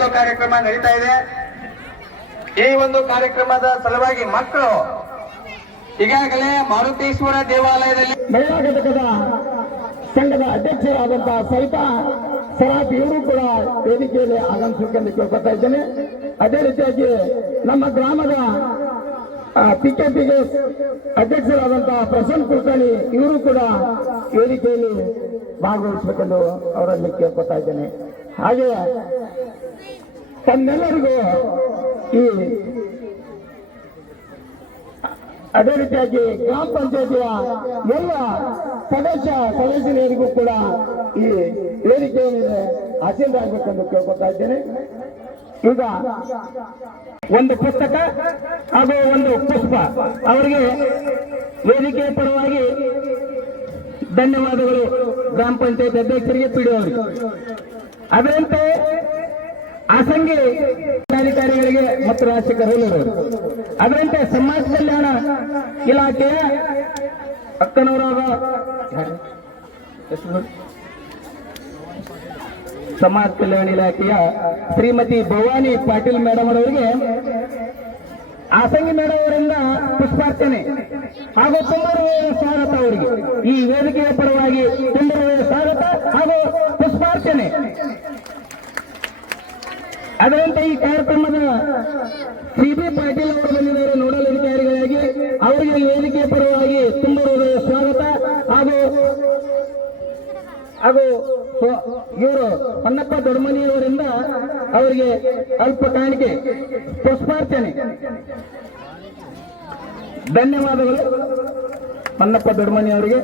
ಒಂದು ಕಾರ್ಯಕ್ರಮ ನಡೀತಾ ಇದೆ. ಈ ಒಂದು ಕಾರ್ಯಕ್ರಮದ ಸಲುವಾಗಿ ಮಕ್ಕಳು ಈಗಾಗಲೇ ಮಾರುತೇಶ್ವರ ದೇವಾಲಯದಲ್ಲಿ ಮಹಿಳಾ ಘಟಕದ ಸಂಘದ ಅಧ್ಯಕ್ಷರಾದಂತಹ ಸವಿತಾ ಸರಾಫ್ ಇವರು ಕೂಡ ವೇದಿಕೆಯಲ್ಲಿ ಆಗಮಿಸಿಕೊಂಡು ಕೇಳ್ಕೊತಾ ಇದ್ದೇನೆ. ಅದೇ ರೀತಿಯಾಗಿ ನಮ್ಮ ಗ್ರಾಮದ ಪಿಕೆಪಿಗೆ ಅಧ್ಯಕ್ಷರಾದಂತಹ ಪ್ರಸನ್ನ ಕುಲಕರ್ಣಿ ಇವರು ಕೂಡ ವೇದಿಕೆಯಲ್ಲಿ ಭಾಗವಹಿಸಬೇಕೆಂದು ಅವರಲ್ಲಿ ಕೇಳ್ಕೊತಾ ಇದ್ದೇನೆ. ಹಾಗೆ ತಮ್ಮೆಲ್ಲರಿಗೂ ಈ ಅದೇ ರೀತಿಯಾಗಿ ಗ್ರಾಮ ಪಂಚಾಯತಿಯ ಎಲ್ಲ ಸದಸ್ಯ ಸದಸ್ಯರಿಗೂ ಕೂಡ ಈ ವೇದಿಕೆಯ ಮೇಲೆ ಆಸೀನರಾಗಬೇಕೆಂದು ಕೇಳ್ಕೊತಾ ಇದ್ದೇನೆ. ಈಗ ಒಂದು ಪುಸ್ತಕ ಹಾಗೂ ಒಂದು ಪುಷ್ಪ. ಅವರಿಗೆ ವೇದಿಕೆ ಪರವಾಗಿ ಧನ್ಯವಾದಗಳು ಗ್ರಾಮ ಪಂಚಾಯತ್ ಅಧ್ಯಕ್ಷರಿಗೆ ಅವರಿಗೆ. ಅದರಂತೆ ಆಸಂಗಿ ಅಧಿಕಾರಿಗಳಿಗೆ ಮತ್ತು ರಾಜಶೇಖರ ಹೋಲೂರವರು ಅದರಂತೆ ಸಮಾಜ ಕಲ್ಯಾಣ ಇಲಾಖೆಯ ಅಕ್ಕನವರಾದ? ಸಮಾಜ ಕಲ್ಯಾಣ ಇಲಾಖೆಯ ಶ್ರೀಮತಿ ಭವಾನಿ ಪಾಟೀಲ್ ಮೇಡಮ್ ಅವರಿಗೆ ಆಸಂಗಿ ಮೇಡಮ್ ಅವರಿಂದ ಪುಷ್ಪಾರ್ಚನೆ ಹಾಗೂ ತುಂಬರುವೆಯ ಸ್ವಾಗತ ಅವರಿಗೆ. ಈ ವೇದಿಕೆಯ ಪರವಾಗಿ ತುಂಬರುವೆಯ ಸ್ವಾಗತ ಹಾಗೂ ಪುಷ್ಪಾರ್ಚನೆ. ಅದರಂತೆ ಈ ಕಾರ್ಯಕ್ರಮದ ಸಿ ಬಿ ಪಾಟೀಲ್ ಅವರು ಬಂದಿದ್ದಾರೆ. ನೋಡಲ್ ಅಧಿಕಾರಿಗಳಾಗಿ ಅವರಿಗೆ ವೇದಿಕೆಯ ಪರವಾಗಿ ತುಂಬರುವ ಸ್ವಾಗತ ಹಾಗೂ ಹಾಗೂ ಇವರು ಹೊನ್ನಪ್ಪ ದೊಡ್ಡಮನಿಯವರಿಂದ ಅವರಿಗೆ ಅಲ್ಪ ಕಾಣಿಕೆ, ಪುಷ್ಪಾರ್ಚನೆ. ಧನ್ಯವಾದಗಳು ಹೊನ್ನಪ್ಪ ದೊಡ್ಮನಿ ಅವರಿಗೆ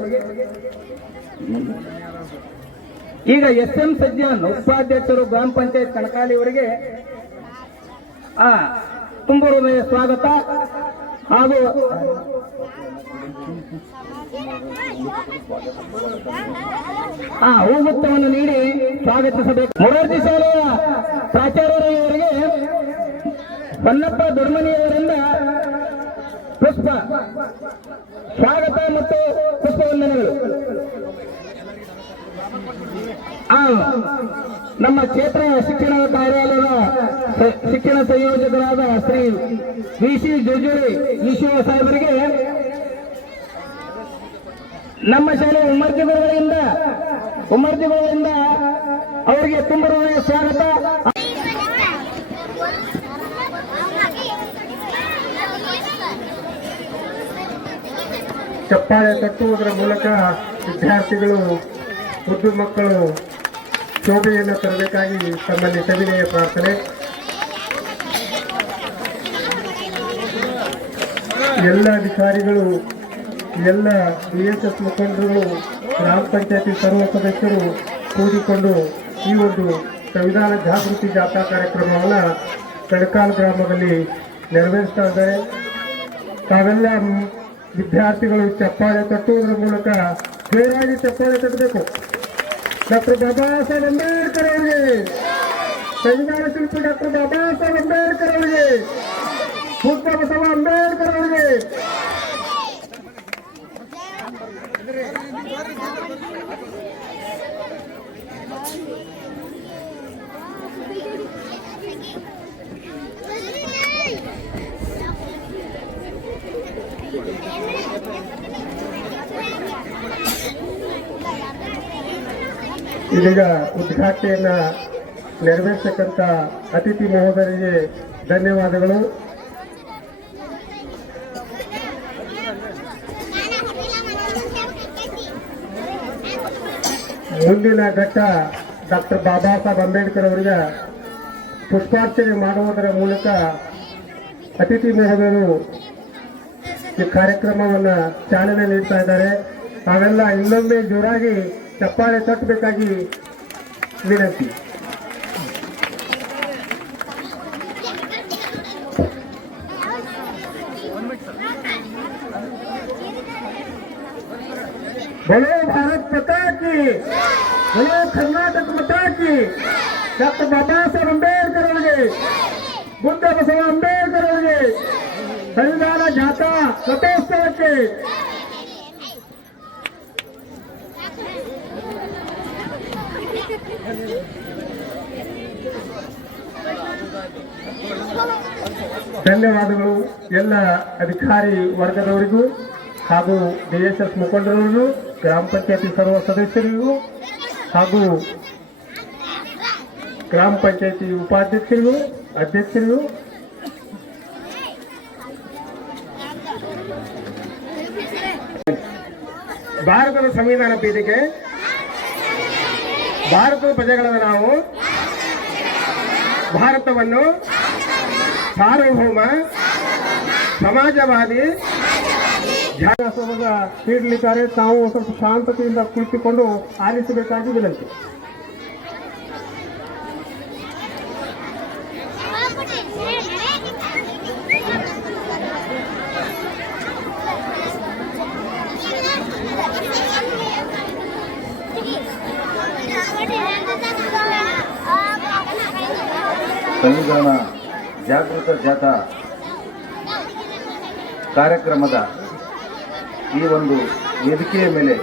ಈಗ ಎಸ್ ಎಂ ಸಜ್ಜಾನ್ ಉಪಾಧ್ಯಕ್ಷರು ಗ್ರಾಮ ಪಂಚಾಯತ್ ಕಣಕಾಲಿ ಅವರಿಗೆ, ಆ, ತುಂಬ ಹೃದಯ ಸ್ವಾಗತ. ಹಾಗೂ ಆ ಹೂಗುತ್ತವನ್ನು ನೀಡಿ ಸ್ವಾಗತಿಸಬೇಕು. ಮೊರಾರ್ಜಿ ಶಾಲೆಯ ಪ್ರಾಚಾರ್ಯರವರಿಗೆ ಹೊನ್ನಪ್ಪ ದುರ್ಮನಿಯವರಿಂದ ಪುಷ್ಪ. ಸ್ವಾಗತ ಮತ್ತು ಪುಷ್ಪವಂದನೆಗಳು. ನಮ್ಮ ಕ್ಷೇತ್ರ ಶಿಕ್ಷಣ ಕಾರ್ಯಾಲಯದ ಶಿಕ್ಷಣ ಸಂಯೋಜಕರಾದ ಶ್ರೀ ವಿ ಸಿ ಜುಜುರಿ ಈಶ್ವರ ಸಾಹೇಬರಿಗೆ ನಮ್ಮ ಶಾಲೆ ಉಮ್ಮರ್ಜಿಗಳಿಂದ ಉಮ್ಮರ್ಜಿಗಳಿಂದ ಅವರಿಗೆ ತುಂಬ ಸ್ವಾಗತ. ಚಪ್ಪಾಳೆ ತಟ್ಟುವುದರ ಮೂಲಕ ವಿದ್ಯಾರ್ಥಿಗಳು ಮುದ್ದು ಮಕ್ಕಳು ಶೋಭೆಯನ್ನು ತರಬೇಕಾಗಿ ತಮ್ಮಲ್ಲಿ ಸವಿನಯ ಪ್ರಾರ್ಥನೆ. ಎಲ್ಲ ಅಧಿಕಾರಿಗಳು, ಎಲ್ಲ ಬಿ ಎಸ್ ಎಸ್ ಮುಖಂಡರು ಗ್ರಾಮ ಪಂಚಾಯತಿ ಸರ್ವ ಸದಸ್ಯರು ಕೂಡಿಕೊಂಡು ಈ ಒಂದು ಸಂವಿಧಾನ ಜಾಗೃತಿ ಜಾಥಾ ಕಾರ್ಯಕ್ರಮವನ್ನು ಕಣಕಾಲ್ ಗ್ರಾಮದಲ್ಲಿ ನೆರವೇರಿಸ್ತಾ ಇದ್ದಾರೆ. ತಾವೆಲ್ಲ ವಿದ್ಯಾರ್ಥಿಗಳು ಚಪ್ಪಾಳೆ ತಟ್ಟುವುದರ ಮೂಲಕ ಜೋರಾಗಿ ಚಪ್ಪಾಳೆ ತಟ್ಟಬೇಕು. ಡಾಕ್ಟರ್ ಬಾಬಾ ಸಾಹೇಬ್ ಅಂಬೇಡ್ಕರ್ ಅವರಿಗೆ ಸಂವಿಧಾನ ಶಿಲ್ಪಿ ಡಾಕ್ಟರ್ ಬಾಬಾ ಸಾಹೇಬ್ ಅಂಬೇಡ್ಕರ್ ಅವರಿಗೆ ಬುದ್ಧ ಬಸವ ಅಂಬೇಡ್ಕರ್ ಅವರಿಗೆ ಇದೀಗ ಉದ್ಘಾಟನೆಯನ್ನ ನೆರವೇರಿಸತಕ್ಕಂಥ ಅತಿಥಿ ಮಹೋದರಿಗೆ ಧನ್ಯವಾದಗಳು. ಮುಂದಿನ ಘಟ್ಟ ಡಾಕ್ಟರ್ ಬಾಬಾ ಸಾಹೇಬ್ ಅಂಬೇಡ್ಕರ್ ಅವರಿಗೆ ಪುಷ್ಪಾರ್ಚನೆ ಮಾಡುವುದರ ಮೂಲಕ ಅತಿಥಿ ಮಹೋದರು ಈ ಕಾರ್ಯಕ್ರಮವನ್ನು ಚಾಲನೆ ನೀಡ್ತಾ ಇದ್ದಾರೆ. ನಾವೆಲ್ಲ ಇನ್ನೊಮ್ಮೆ ಜೋರಾಗಿ ಚಪ್ಪಾಳೆ ತಟ್ಟಬೇಕಾಗಿ ವಿನಂತಿ बोलो भारत माता की बोलो कर्नाटक माता की ಡಾಕ್ಟರ್ ಬಾಬಾ ಸಾಹೇಬ್ ಅಂಬೇಡ್ಕರ್ ಅವರಿಗೆ ಬುದ್ಧ ಬಸವ ಅಂಬೇಡ್ಕರ್ ಅವರಿಗೆ ಸಂವಿಧಾನ ಜಾಥಾ ರಥೋತ್ಸವಕ್ಕೆ ಧನ್ಯವಾದಗಳು ಎಲ್ಲ ಅಧಿಕಾರಿ ವರ್ಗದವರಿಗೂ ಹಾಗೂ ಡಿಎಸ್ಎಸ್ ಮುಖಂಡರವರಿಗೂ ಗ್ರಾಮ ಪಂಚಾಯತಿ ಸರ್ವ ಸದಸ್ಯರಿಗೂ ಹಾಗೂ ಗ್ರಾಮ ಪಂಚಾಯತಿ ಉಪಾಧ್ಯಕ್ಷರಿಗೂ, ಅಧ್ಯಕ್ಷರಿಗೂ ಭಾರತದ ಸಂವಿಧಾನ ಪೀಠಕ್ಕೆ ಭಾರತದ ಪ್ರಜೆಗಳಾದ ನಾವು, ಭಾರತವನ್ನು ಸಾರ್ವಭೌಮ ಸಮಾಜವಾದಿ ಧ್ಯಾನೋತ್ಸವದ ನೀಡಲಿದ್ದಾರೆ ತಾವು ಸ್ವಲ್ಪ ಶಾಂತತೆಯಿಂದ ಕುಳಿತುಕೊಂಡು ಆಲಿಸಬೇಕಾಗಿ ವಿನಂತಿ ಸಂವಿಧಾನ ಜಾಗೃತ ಜಾಥಾ ಕಾರ್ಯಕ್ರಮದ ಈ ಒಂದು ವೇದಿಕೆಯ ಮೇಲೆ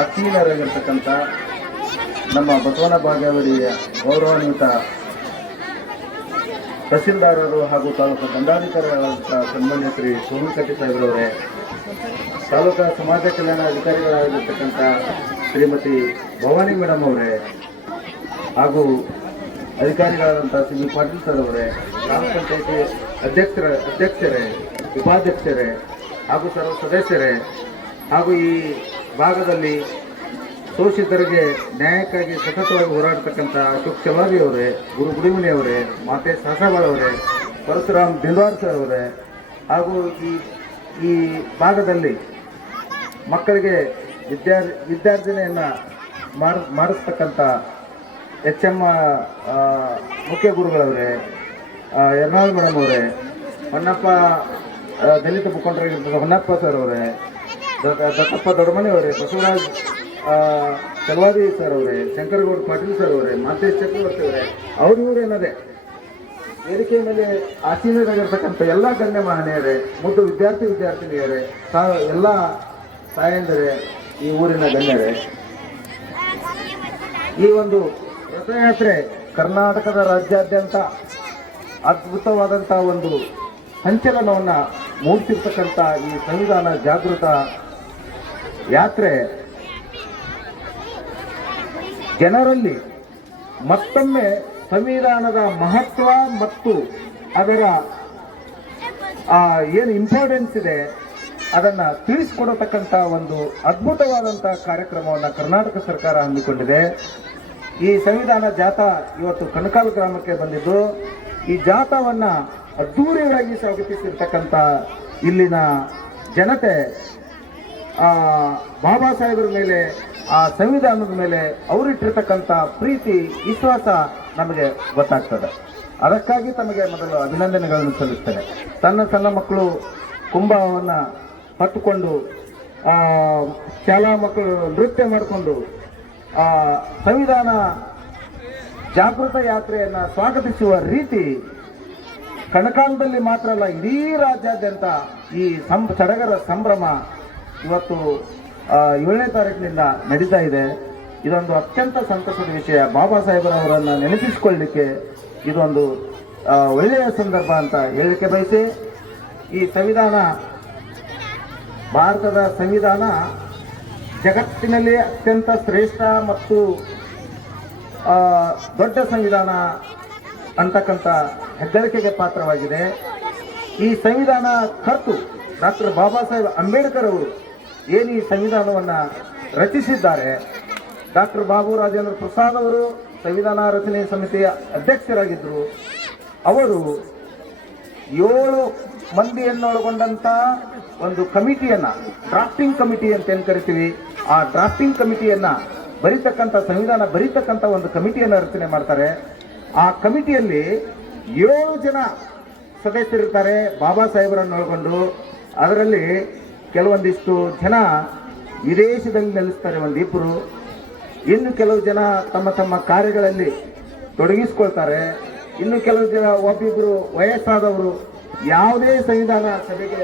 ಆಸೀನರಾಗಿರ್ತಕ್ಕಂಥ ನಮ್ಮ ಬಸವನ ಬಾಗೇವಾಡಿಯ ಗೌರವಾನ್ವಿತ ತಹಸೀಲ್ದಾರರು ಹಾಗೂ ತಾಲೂಕು ದಂಡಾಧಿಕಾರಿಗಳಾದಂಥ ಸನ್ಮಾನ್ಯ ಶ್ರೀ ಸೋಮಕಟ್ಟಿ ಸಾಹೇಬ್ರವರೇ, ತಾಲೂಕಾ ಸಮಾಜ ಕಲ್ಯಾಣ ಅಧಿಕಾರಿಗಳಾಗಿರ್ತಕ್ಕಂಥ ಶ್ರೀಮತಿ ಭವಾನಿ ಮೇಡಮ್ ಅವರೇ ಹಾಗೂ ಅಧಿಕಾರಿಗಳಾದಂಥ ಸಿ ಪಾಟೀಲ್ ಸರ್ ಅವರೇ, ಗ್ರಾಮ ಪಂಚಾಯತಿ ಅಧ್ಯಕ್ಷರ, ಅಧ್ಯಕ್ಷರೇ, ಉಪಾಧ್ಯಕ್ಷರೇ, ಹಾಗೂ ಸರ್ವ ಸದಸ್ಯರೇ, ಹಾಗೂ ಈ ಭಾಗದಲ್ಲಿ ಶೋಷಿತರಿಗೆ ನ್ಯಾಯಕ್ಕಾಗಿ ಸತತವಾಗಿ ಹೋರಾಡ್ತಕ್ಕಂಥ ಅಶೋಕ್ ಚಲಾರಿ ಅವರೇ, ಗುರು ಗುಡಿಮನಿ ಅವರೇ, ಮಾತೆ ಅವರೇ, ಪರಶುರಾಮ್ ದಿಲ್ವಾರ್ ಸರ್ ಅವರೇ, ಹಾಗೂ ಈ ಈ ಭಾಗದಲ್ಲಿ ಮಕ್ಕಳಿಗೆ ವಿದ್ಯಾರ್, ವಿದ್ಯಾರ್ಜನೆಯನ್ನು ಮಾಡ್ ಮಾಡಿಸ್ತಕ್ಕಂಥ ಎಚ್ ಎಂ ಮುಖ್ಯ ಗುರುಗಳವರೇ ಎರ್ನಾಳ್ ಮೇಡಮ್ ಅವರೇ, ಹೊನ್ನಪ್ಪ ದಲಿತ ಮುಖಂಡರಾಗಿರ್ತಕ್ಕಂಥ ಹೊನ್ನಪ್ಪ ಸರ್ ಅವರೇ ದತ್ತಪ್ಪ ದೊಡ್ಡಮನೆ ಅವರೇ, ಬಸವರಾಜ್ ಚಲವಾದಿ ಸರ್ ಅವರೇ, ಶಂಕರಗೌಡ ಪಾಟೀಲ್ ಸರ್ ಅವರೇ, ಮಾತೇಶ್ ಚಕ್ರವರ್ತಿ ಅವರೇ ಅವ್ರು ಏನದೆ? ವೇದಿಕೆ ಮೇಲೆ ಆಸೀನರಾಗಿರ್ತಕ್ಕಂಥ ಎಲ್ಲ ಗಣ್ಯ ಮಹನೀಯರೇ ಮುದ್ದು ವಿದ್ಯಾರ್ಥಿ ವಿದ್ಯಾರ್ಥಿನಿಯರೇ, ಸಾ, ಎಲ್ಲ ತಾಯಂದರೆ, ಈ ಊರಿನ ಗಣ್ಯರೇ, ಈ ಒಂದು ರಥಯಾತ್ರೆ ಕರ್ನಾಟಕದ ರಾಜ್ಯಾದ್ಯಂತ ಅದ್ಭುತವಾದಂತಹ ಒಂದು ಸಂಚಲನವನ್ನು ಮೂಡಿಸಿರ್ತಕ್ಕಂಥ ಈ ಸಂವಿಧಾನ ಜಾಗೃತ ಯಾತ್ರೆ. ಜನರಲ್ಲಿ ಮತ್ತೊಮ್ಮೆ ಸಂವಿಧಾನದ ಮಹತ್ವ ಮತ್ತು ಅದರ ಏನು ಇಂಪಾರ್ಟೆನ್ಸ್ ಇದೆ ಅದನ್ನು ತಿಳಿಸ್ಕೊಡತಕ್ಕಂಥ ಒಂದು ಅದ್ಭುತವಾದಂಥ ಕಾರ್ಯಕ್ರಮವನ್ನು ಕರ್ನಾಟಕ ಸರ್ಕಾರ ಹಮ್ಮಿಕೊಂಡಿದೆ. ಈ ಸಂವಿಧಾನ ಜಾಥಾ ಇವತ್ತು ಕಣಕಾಲ್ ಗ್ರಾಮಕ್ಕೆ ಬಂದಿದ್ದು. ಈ ಜಾಥಾವನ್ನು ಅದ್ದೂರಿಯಾಗಿ ಸ್ವಾಗತಿಸಿರ್ತಕ್ಕಂಥ ಇಲ್ಲಿನ ಜನತೆ ಬಾಬಾ ಸಾಹೇಬರ ಮೇಲೆ, ಆ ಸಂವಿಧಾನದ ಮೇಲೆ ಅವರಿಟ್ಟಿರ್ತಕ್ಕಂಥ ಪ್ರೀತಿ, ವಿಶ್ವಾಸ ನಮಗೆ ಗೊತ್ತಾಗ್ತದೆ. ಅದಕ್ಕಾಗಿ ತಮಗೆ ಮೊದಲು ಅಭಿನಂದನೆಗಳನ್ನು ಸಲ್ಲಿಸ್ತೇನೆ. ಸಣ್ಣ ಸಣ್ಣ ಮಕ್ಕಳು ಕುಂಭವನ್ನು ಹತ್ತುಕೊಂಡು ಶಾಲಾ ಮಕ್ಕಳು ನೃತ್ಯ ಮಾಡಿಕೊಂಡು ಸಂವಿಧಾನ ಜಾಗೃತ ಯಾತ್ರೆಯನ್ನು ಸ್ವಾಗತಿಸುವ ರೀತಿ ಕಣಕಾಲದಲ್ಲಿ ಮಾತ್ರ ಅಲ್ಲ ಇಡೀ ರಾಜ್ಯಾದ್ಯಂತ ಈ ಸಂ ಸಡಗರ ಸಂಭ್ರಮ ಇವತ್ತು ಆ, ಏಳನೇ ತಾರೀಕಿನಿಂದ ನಡೀತಾ ಇದೆ. ಇದೊಂದು ಅತ್ಯಂತ ಸಂತಸದ ವಿಷಯ. ಬಾಬಾ ಸಾಹೇಬರವರನ್ನು ನೆನಪಿಸಿಕೊಳ್ಳಲಿಕ್ಕೆ ಇದೊಂದು ಒಳ್ಳೆಯ ಸಂದರ್ಭ ಅಂತ ಹೇಳಲಿಕ್ಕೆ ಬಯಸಿ ಈ ಸಂವಿಧಾನ ಭಾರತದ ಸಂವಿಧಾನ ಜಗತ್ತಿನಲ್ಲಿ ಅತ್ಯಂತ ಶ್ರೇಷ್ಠ ಮತ್ತು ದೊಡ್ಡ ಸಂವಿಧಾನ ಅಂತಕ್ಕಂಥ ಹೆಗ್ಗಳಿಕೆಗೆ ಪಾತ್ರವಾಗಿದೆ. ಈ ಸಂವಿಧಾನ ಕರ್ತು ಡಾಕ್ಟರ್ ಬಾಬಾ ಸಾಹೇಬ್ ಅಂಬೇಡ್ಕರ್ ಅವರು ಏನು ಈ ಸಂವಿಧಾನವನ್ನು ರಚಿಸಿದ್ದಾರೆ. ಡಾಕ್ಟರ್ ಬಾಬು ರಾಜೇಂದ್ರ ಪ್ರಸಾದ್ ಅವರು ಸಂವಿಧಾನ ರಚನೆ ಸಮಿತಿಯ ಅಧ್ಯಕ್ಷರಾಗಿದ್ದರು. ಅವರು ಏಳು ಮಂದಿಯನ್ನೊಳಗೊಂಡಂತ ಒಂದು ಕಮಿಟಿಯನ್ನ ಡ್ರಾಫ್ಟಿಂಗ್ ಕಮಿಟಿ ಅಂತ ಏನ್ ಕರಿತೀವಿ, ಆ ಡ್ರಾಫ್ಟಿಂಗ್ ಕಮಿಟಿಯನ್ನ ಬರೀತಕ್ಕಂಥ, ಸಂವಿಧಾನ ಬರೀತಕ್ಕಂಥ ಒಂದು ಕಮಿಟಿಯನ್ನ ರಚನೆ ಮಾಡ್ತಾರೆ. ಆ ಕಮಿಟಿಯಲ್ಲಿ ಏಳು ಜನ ಸದಸ್ಯರಿರ್ತಾರೆ, ಬಾಬಾ ಸಾಹೇಬರನ್ನು ಒಳಗೊಂಡು ಅದರಲ್ಲಿ ಕೆಲವೊಂದಿಷ್ಟು ಜನ ವಿದೇಶದಲ್ಲಿ ನೆಲೆಸ್ತಾರೆ ಒಂದಿಬ್ಬರು ಇನ್ನು ಕೆಲವು ಜನ ತಮ್ಮ ತಮ್ಮ ಕಾರ್ಯಗಳಲ್ಲಿ ತೊಡಗಿಸ್ಕೊಳ್ತಾರೆ. ಇನ್ನು ಕೆಲವು ಜನ ಒಬ್ಬಿಬ್ಬರು ವಯಸ್ಸಾದವರು ಯಾವುದೇ ಸಂವಿಧಾನ ಸಭೆಗೆ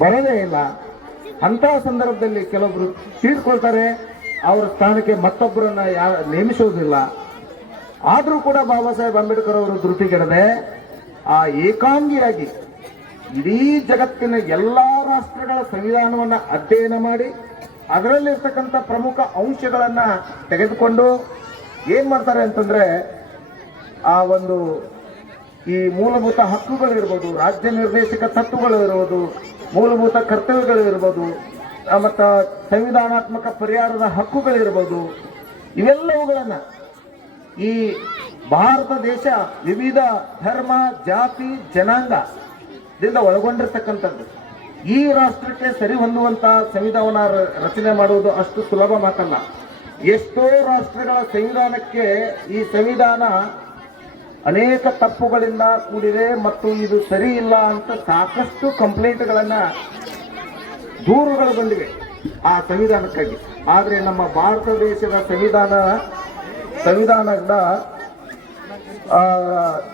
ಬರೋದೇ ಇಲ್ಲ. ಅಂತಹ ಸಂದರ್ಭದಲ್ಲಿ ಕೆಲವೊಬ್ರು ತೀರ್ಕೊಳ್ತಾರೆ, ಅವರ ಸ್ಥಾನಕ್ಕೆ ಮತ್ತೊಬ್ಬರನ್ನ ಯಾ ನೇಮಿಸೋದಿಲ್ಲ. ಆದರೂ ಕೂಡ ಬಾಬಾ ಸಾಹೇಬ್ ಅಂಬೇಡ್ಕರ್ ಅವರು ಧೃತಿಗೆಡದೆ ಆ ಏಕಾಂಗಿಯಾಗಿ ಇಡೀ ಜಗತ್ತಿನ ಎಲ್ಲಾ ರಾಷ್ಟ್ರಗಳ ಸಂವಿಧಾನವನ್ನ ಅಧ್ಯಯನ ಮಾಡಿ, ಅದರಲ್ಲಿರ್ತಕ್ಕಂಥ ಪ್ರಮುಖ ಅಂಶಗಳನ್ನ ತೆಗೆದುಕೊಂಡು ಏನ್ ಮಾಡ್ತಾರೆ ಅಂತಂದ್ರೆ, ಆ ಒಂದು ಈ ಮೂಲಭೂತ ಹಕ್ಕುಗಳಿರ್ಬೋದು, ರಾಜ್ಯ ನಿರ್ದೇಶಕ ತತ್ವಗಳಿರ್ಬೋದು ಮೂಲಭೂತ ಕರ್ತವ್ಯಗಳಿರ್ಬೋದು ಮತ್ತು ಸಂವಿಧಾನಾತ್ಮಕ ಪರಿಹಾರದ ಹಕ್ಕುಗಳಿರ್ಬೋದು, ಇವೆಲ್ಲವುಗಳನ್ನು ಈ ಭಾರತ ದೇಶ ವಿವಿಧ ಧರ್ಮ, ಜಾತಿ ಜನಾಂಗದಿಂದ ಒಳಗೊಂಡಿರ್ತಕ್ಕಂಥದ್ದು. ಈ ರಾಷ್ಟ್ರಕ್ಕೆ ಸರಿ ಹೊಂದುವಂಥ ಸಂವಿಧಾನ ರಚನೆ ಮಾಡುವುದು ಅಷ್ಟು ಸುಲಭ ಮಾತಲ್ಲ. ಎಷ್ಟೋ ರಾಷ್ಟ್ರಗಳ ಸಂವಿಧಾನಕ್ಕೆ ಈ ಸಂವಿಧಾನ ಅನೇಕ ತಪ್ಪುಗಳಿಂದ ಕೂಡಿದೆ ಮತ್ತು ಇದು ಸರಿ ಇಲ್ಲ ಅಂತ ಸಾಕಷ್ಟು ಕಂಪ್ಲೇಂಟ್ಗಳನ್ನು ದೂರುಗಳು ಬಂದಿವೆ ಆ ಸಂವಿಧಾನಕ್ಕಾಗಿ. ಆದರೆ ನಮ್ಮ ಭಾರತ ದೇಶದ ಸಂವಿಧಾನ, ಸಂವಿಧಾನದ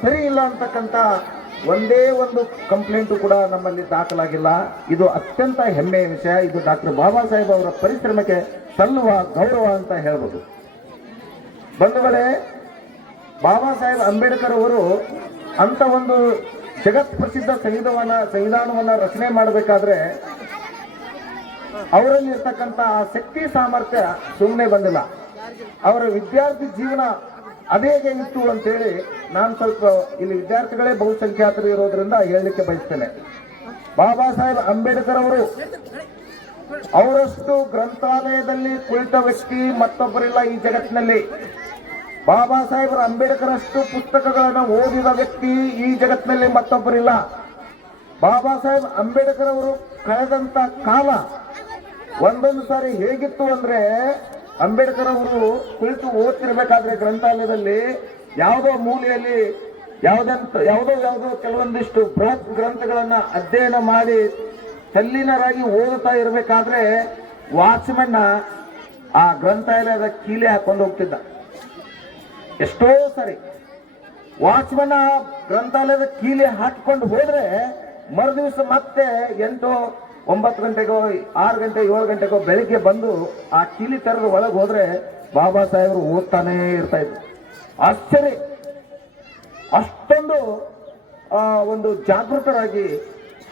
ಸರಿ ಇಲ್ಲ ಅಂತಕ್ಕಂಥ ಒಂದೇ ಒಂದು ಕಂಪ್ಲೇಂಟು ಕೂಡ ನಮ್ಮಲ್ಲಿ ದಾಖಲಾಗಿಲ್ಲ. ಇದು ಅತ್ಯಂತ ಹೆಮ್ಮೆಯ ವಿಷಯ. ಇದು ಡಾಕ್ಟರ್ ಬಾಬಾ ಸಾಹೇಬ್ ಅವರ ಪರಿಶ್ರಮಕ್ಕೆ ಸಲ್ಲುವ ಗೌರವ ಅಂತ ಹೇಳ್ಬೋದು. ಬಂಧುಗಳೇ ಬಾಬಾ ಸಾಹೇಬ್ ಅಂಬೇಡ್ಕರ್ ಅವರು ಅಂತ ಒಂದು ಜಗತ್ ಪ್ರಸಿದ್ಧ ಸಂವಿಧಾನ, ಸಂವಿಧಾನವನ್ನ ರಚನೆ ಮಾಡಬೇಕಾದ್ರೆ ಅವರಲ್ಲಿ ಇರ್ತಕ್ಕಂಥ ಆ ಶಕ್ತಿ ಸಾಮರ್ಥ್ಯ ಸುಮ್ಮನೆ ಬಂದಿಲ್ಲ. ಅವರ ವಿದ್ಯಾರ್ಥಿ ಜೀವನ ಅದೇಗೆ ಇತ್ತು ಅಂತೇಳಿ ನಾನು ಸ್ವಲ್ಪ ಇಲ್ಲಿ ವಿದ್ಯಾರ್ಥಿಗಳೇ ಬಹುಸಂಖ್ಯಾತರು ಇರೋದ್ರಿಂದ ಹೇಳಲಿಕ್ಕೆ ಬಯಸ್ತೇನೆ. ಬಾಬಾ ಸಾಹೇಬ್ ಅಂಬೇಡ್ಕರ್ ಅವರು ಅವರಷ್ಟು ಗ್ರಂಥಾಲಯದಲ್ಲಿ ಕುಳಿತ ವ್ಯಕ್ತಿ ಮತ್ತೊಬ್ಬರಿಲ್ಲ ಈ ಜಗತ್ತಿನಲ್ಲಿ. ಬಾಬಾ ಸಾಹೇಬ್ರ ಅಂಬೇಡ್ಕರ್ ಅಷ್ಟು ಪುಸ್ತಕಗಳನ್ನು ಓದಿದ ವ್ಯಕ್ತಿ ಈ ಜಗತ್ತಿನಲ್ಲಿ ಮತ್ತೊಬ್ಬರಿಲ್ಲ. ಬಾಬಾ ಸಾಹೇಬ್ ಅಂಬೇಡ್ಕರ್ ಅವರು ಕಳೆದಂತ ಕಾಲ ಒಂದೊಂದು ಸಾರಿ ಹೇಗಿತ್ತು ಅಂದ್ರೆ ಅಂಬೇಡ್ಕರ್ ಅವರು ಕುಳಿತು ಓದ್ತಿರ್ಬೇಕಾದ್ರೆ ಗ್ರಂಥಾಲಯದಲ್ಲಿ ಯಾವುದೋ ಮೂಲೆಯಲ್ಲಿ ಯಾವುದಂತ ಯಾವುದೋ ಯಾವುದೋ ಕೆಲವೊಂದಿಷ್ಟು ಬೃಹತ್ ಗ್ರಂಥಗಳನ್ನ ಅಧ್ಯಯನ ಮಾಡಿ ತಲ್ಲಿನರಾಗಿ ಓದುತ್ತಾ ಇರಬೇಕಾದ್ರೆ ವಾಚ್ಮನ್ನ ಆ ಗ್ರಂಥಾಲಯದ ಕೀಲೆ ಹಾಕೊಂಡು ಹೋಗ್ತಿದ್ದ. ಎಷ್ಟೋ ಸರಿ ವಾಚ್ಮನ್ ಗ್ರಂಥಾಲಯದ ಕೀಲಿ ಹಾಕಿಕೊಂಡು ಹೋದ್ರೆ ಮರುದಿವಸ ಮತ್ತೆ ಎಂಟು ಒಂಬತ್ತು ಗಂಟೆಗೋ, ಆರು ಗಂಟೆ, ಏಳು ಗಂಟೆಗೋ ಬೆಳಿಗ್ಗೆ ಬಂದು ಆ ಕೀಲಿ ತೆರೆದು ಒಳಗೆ ಹೋದ್ರೆ ಬಾಬಾ ಸಾಹೇಬರು ಓದ್ತಾನೇ ಇರ್ತಾ ಇದ್ರು. ಆಶ್ಚರ್ಯ. ಅಷ್ಟೊಂದು ಒಂದು ಜಾಗೃತರಾಗಿ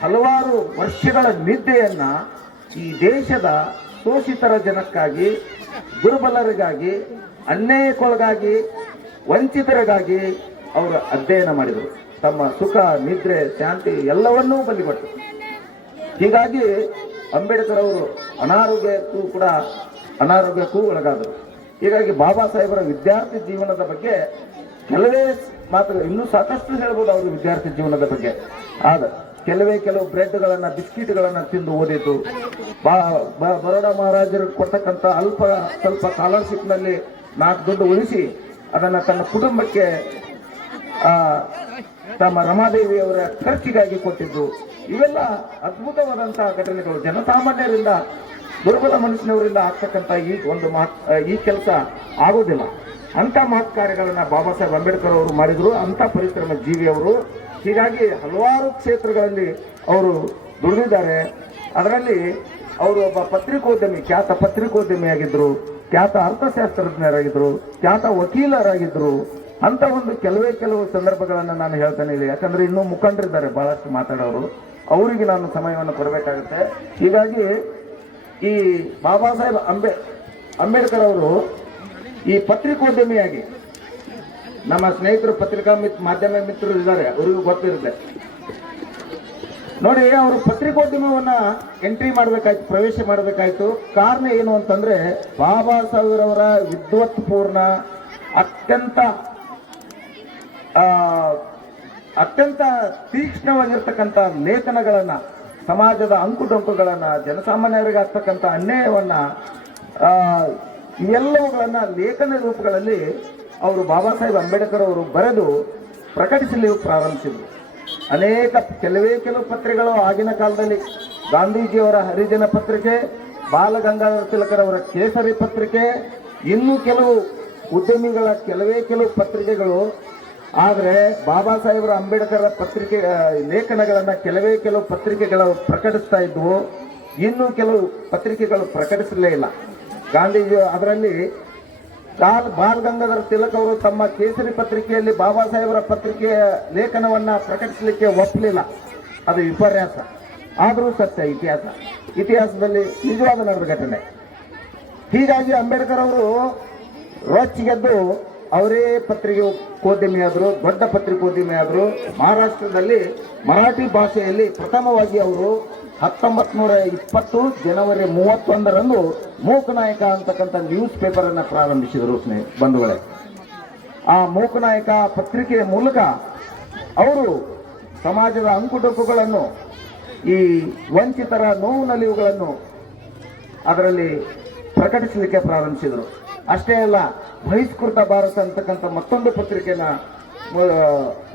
ಹಲವಾರು ವರ್ಷಗಳ ನಿದ್ದೆಯನ್ನ ಈ ದೇಶದ ಶೋಷಿತರ ಜನಕ್ಕಾಗಿ, ದುರ್ಬಲರಿಗಾಗಿ, ಅನ್ಯಾಯಕ್ಕೊಳಗಾಗಿ ವಂಚಿತರಿಗಾಗಿ ಅವರು ಅಧ್ಯಯನ ಮಾಡಿದರು. ತಮ್ಮ ಸುಖ, ನಿದ್ರೆ, ಶಾಂತಿ ಎಲ್ಲವನ್ನೂ ಬಲಿಕೊಟ್ಟರು ಹೀಗಾಗಿ ಅಂಬೇಡ್ಕರ್ ಅವರು ಅನಾರೋಗ್ಯಕ್ಕೂ ಕೂಡ, ಅನಾರೋಗ್ಯಕ್ಕೂ ಒಳಗಾದರು. ಹೀಗಾಗಿ ಬಾಬಾ ಸಾಹೇಬರ ವಿದ್ಯಾರ್ಥಿ ಜೀವನದ ಬಗ್ಗೆ ಕೆಲವೇ ಮಾತ್ರ ಇನ್ನೂ ಸಾಕಷ್ಟು ಹೇಳ್ಬೋದು ಅವರು ವಿದ್ಯಾರ್ಥಿ ಜೀವನದ ಬಗ್ಗೆ. ಆದ ಕೆಲವೇ ಕೆಲವು ಬ್ರೆಡ್ಗಳನ್ನು, ಬಿಸ್ಕಿಟ್ಗಳನ್ನು ತಿಂದು ಓದಿದ್ದು, ಬಾ ಬರೋಡ ಮಹಾರಾಜರು ಕೊಡ್ತಕ್ಕಂಥ ಅಲ್ಪ, ಸ್ವಲ್ಪ ಸ್ಕಾಲರ್ಶಿಪ್ನಲ್ಲಿ ನಾಲ್ಕು ದುಡ್ಡು ಉಳಿಸಿ ಅದನ್ನ ತನ್ನ ಕುಟುಂಬಕ್ಕೆ ತಮ್ಮ ರಮಾದೇವಿಯವರ ಖರ್ಚಿಗಾಗಿ ಕೊಟ್ಟಿದ್ದು. ಇವೆಲ್ಲ ಅದ್ಭುತವಾದಂತಹ ಘಟನೆಗಳು. ಜನಸಾಮಾನ್ಯರಿಂದ, ದುರ್ಬಲ ಮನುಷ್ಯನವರಿಂದ ಆಗ್ತಕ್ಕಂಥ ಈ ಒಂದು ಮಹತ್ ಈ ಕೆಲಸ ಆಗೋದಿಲ್ಲ. ಅಂಥ ಮಹತ್ ಕಾರ್ಯಗಳನ್ನು ಬಾಬಾ ಸಾಹೇಬ್ ಅಂಬೇಡ್ಕರ್ ಅವರು ಮಾಡಿದ್ರು. ಅಂಥ ಪರಿಶ್ರಮ ಜೀವಿ ಅವರು. ಹೀಗಾಗಿ ಹಲವಾರು ಕ್ಷೇತ್ರಗಳಲ್ಲಿ ಅವರು ದುಡಿದಿದ್ದಾರೆ. ಅದರಲ್ಲಿ ಅವರು ಒಬ್ಬ ಪತ್ರಿಕೋದ್ಯಮಿ, ಖ್ಯಾತ ಪತ್ರಿಕೋದ್ಯಮಿಯಾಗಿದ್ರು. ಖ್ಯಾತ ಅರ್ಥಶಾಸ್ತ್ರಜ್ಞರಾಗಿದ್ದರು ಖ್ಯಾತ ವಕೀಲರಾಗಿದ್ದರು ಅಂತ ಒಂದು ಕೆಲವೇ ಕೆಲವು ಸಂದರ್ಭಗಳನ್ನು ನಾನು ಹೇಳ್ತಾನೆ ಇಲ್ಲಿ. ಯಾಕಂದರೆ ಇನ್ನೂ ಮುಖಂಡರಿದ್ದಾರೆ ಭಾಳಷ್ಟು ಮಾತಾಡೋರು. ಅವರಿಗೆ ನಾನು ಸಮಯವನ್ನು ಕೊಡಬೇಕಾಗುತ್ತೆ. ಹೀಗಾಗಿ ಈ ಬಾಬಾ ಸಾಹೇಬ್ ಅಂಬೇ, ಅಂಬೇಡ್ಕರ್ ಅವರು ಈ ಪತ್ರಿಕೋದ್ಯಮಿಯಾಗಿ, ನಮ್ಮ ಸ್ನೇಹಿತರು, ಪತ್ರಿಕಾ ಮಿತ್, ಮಾಧ್ಯಮ ಮಿತ್ರರು ಇದ್ದಾರೆ, ಅವರಿಗೂ ಗೊತ್ತಿರುತ್ತೆ. ನೋಡಿ, ಅವರು ಪತ್ರಿಕೋದ್ಯಮವನ್ನ ಎಂಟ್ರಿ ಮಾಡಬೇಕಾಯ್ತು, ಪ್ರವೇಶ ಮಾಡಬೇಕಾಯ್ತು. ಕಾರಣ ಏನು ಅಂತಂದ್ರೆ, ಬಾಬಾ ಸಾಹೇಬ್ರವರ ವಿದ್ವತ್ ವಿದ್ವತ್ಪೂರ್ಣ ಅತ್ಯಂತ ಅತ್ಯಂತ ತೀಕ್ಷ್ಣವಾಗಿರ್ತಕ್ಕಂಥ ಲೇಖನಗಳನ್ನು, ಸಮಾಜದ ಅಂಕುಡೊಂಕುಗಳನ್ನು, ಜನಸಾಮಾನ್ಯರಿಗೆ ಆಗ್ತಕ್ಕಂಥ ಅನ್ಯಾಯವನ್ನ ಇವೆಲ್ಲವುಗಳನ್ನ ಲೇಖನ ರೂಪಗಳಲ್ಲಿ ಅವರು ಬಾಬಾ ಸಾಹೇಬ್ ಅಂಬೇಡ್ಕರ್ ಅವರು ಬರೆದು ಪ್ರಕಟಿಸಲು ಪ್ರಾರಂಭಿಸಿದರು. ಅನೇಕ ಕೆಲವೇ ಕೆಲವು ಪತ್ರಿಕೆಗಳು ಆಗಿನ ಕಾಲದಲ್ಲಿ ಗಾಂಧೀಜಿಯವರ ಹರಿಜನ ಪತ್ರಿಕೆ ಬಾಲಗಂಗಾಧರ ತಿಲಕರವರ ಕೇಸರಿ ಪತ್ರಿಕೆ, ಇನ್ನೂ ಕೆಲವು ಉದ್ಯಮಿಗಳ ಕೆಲವೇ ಕೆಲವು ಪತ್ರಿಕೆಗಳು. ಆದರೆ ಬಾಬಾ ಸಾಹೇಬರ ಅಂಬೇಡ್ಕರ್ ಪತ್ರಿಕೆ ಲೇಖನಗಳನ್ನು ಕೆಲವೇ ಕೆಲವು ಪತ್ರಿಕೆಗಳು ಪ್ರಕಟಿಸ್ತಾ ಇದ್ವು. ಇನ್ನೂ ಕೆಲವು ಪತ್ರಿಕೆಗಳು ಪ್ರಕಟಿಸಲೇ ಇಲ್ಲ. ಗಾಂಧೀಜಿ ಅದರಲ್ಲಿ ಕಾಲ್ ಬಾಲ್ ಗಂಗಾಧರ ತಿಲಕ್ ಅವರು ತಮ್ಮ ಕೇಸರಿ ಪತ್ರಿಕೆಯಲ್ಲಿ ಬಾಬಾ ಸಾಹೇಬರ ಪತ್ರಿಕೆಯ ಲೇಖನವನ್ನ ಪ್ರಕಟಿಸಲಿಕ್ಕೆ ಒಪ್ಪಲಿಲ್ಲ. ಅದು ವಿಪರ್ಯಾಸ ಆದರೂ ಸತ್ಯ, ಇತಿಹಾಸ. ಇತಿಹಾಸದಲ್ಲಿ ನಿಜವಾದ ನಡೆದ ಘಟನೆ ಹೀಗಾಗಿ ಅಂಬೇಡ್ಕರ್ ಅವರು ರೊಚ್ಚಿಗೆದ್ದು ಅವರೇ ಪತ್ರಿಕೆ ಆದರು ದೊಡ್ಡ ಪತ್ರಿಕೋದ್ಯಮಿ ಆದರು ಮಹಾರಾಷ್ಟ್ರದಲ್ಲಿ ಮರಾಠಿ ಭಾಷೆಯಲ್ಲಿ ಪ್ರಥಮವಾಗಿ ಅವರು ಹತ್ತೊಂಬತ್ ನೂರ ಇಪ್ಪತ್ತು ಜನವರಿ ಮೂವತ್ತೊಂದರಂದು ಮೂಕನಾಯಕ ಅಂತಕ್ಕಂಥ ನ್ಯೂಸ್ ಪೇಪರ್ ಅನ್ನ ಪ್ರಾರಂಭಿಸಿದರು ಸ್ನೇಹಿ ಬಂಧುಗಳೇ. ಆ ಮೂಕನಾಯಕ ಪತ್ರಿಕೆಯ ಮೂಲಕ ಅವರು ಸಮಾಜದ ಅಂಕುಡೊಂಕುಗಳನ್ನು, ಈ ವಂಚಿತರ ನೋವು ನಲಿವುಗಳನ್ನು ಅದರಲ್ಲಿ ಪ್ರಕಟಿಸಲಿಕ್ಕೆ ಪ್ರಾರಂಭಿಸಿದರು. ಅಷ್ಟೇ ಅಲ್ಲ, ಬಹಿಷ್ಕೃತ ಭಾರತ ಅಂತಕ್ಕಂಥ ಮತ್ತೊಂದು ಪತ್ರಿಕೆಯನ್ನು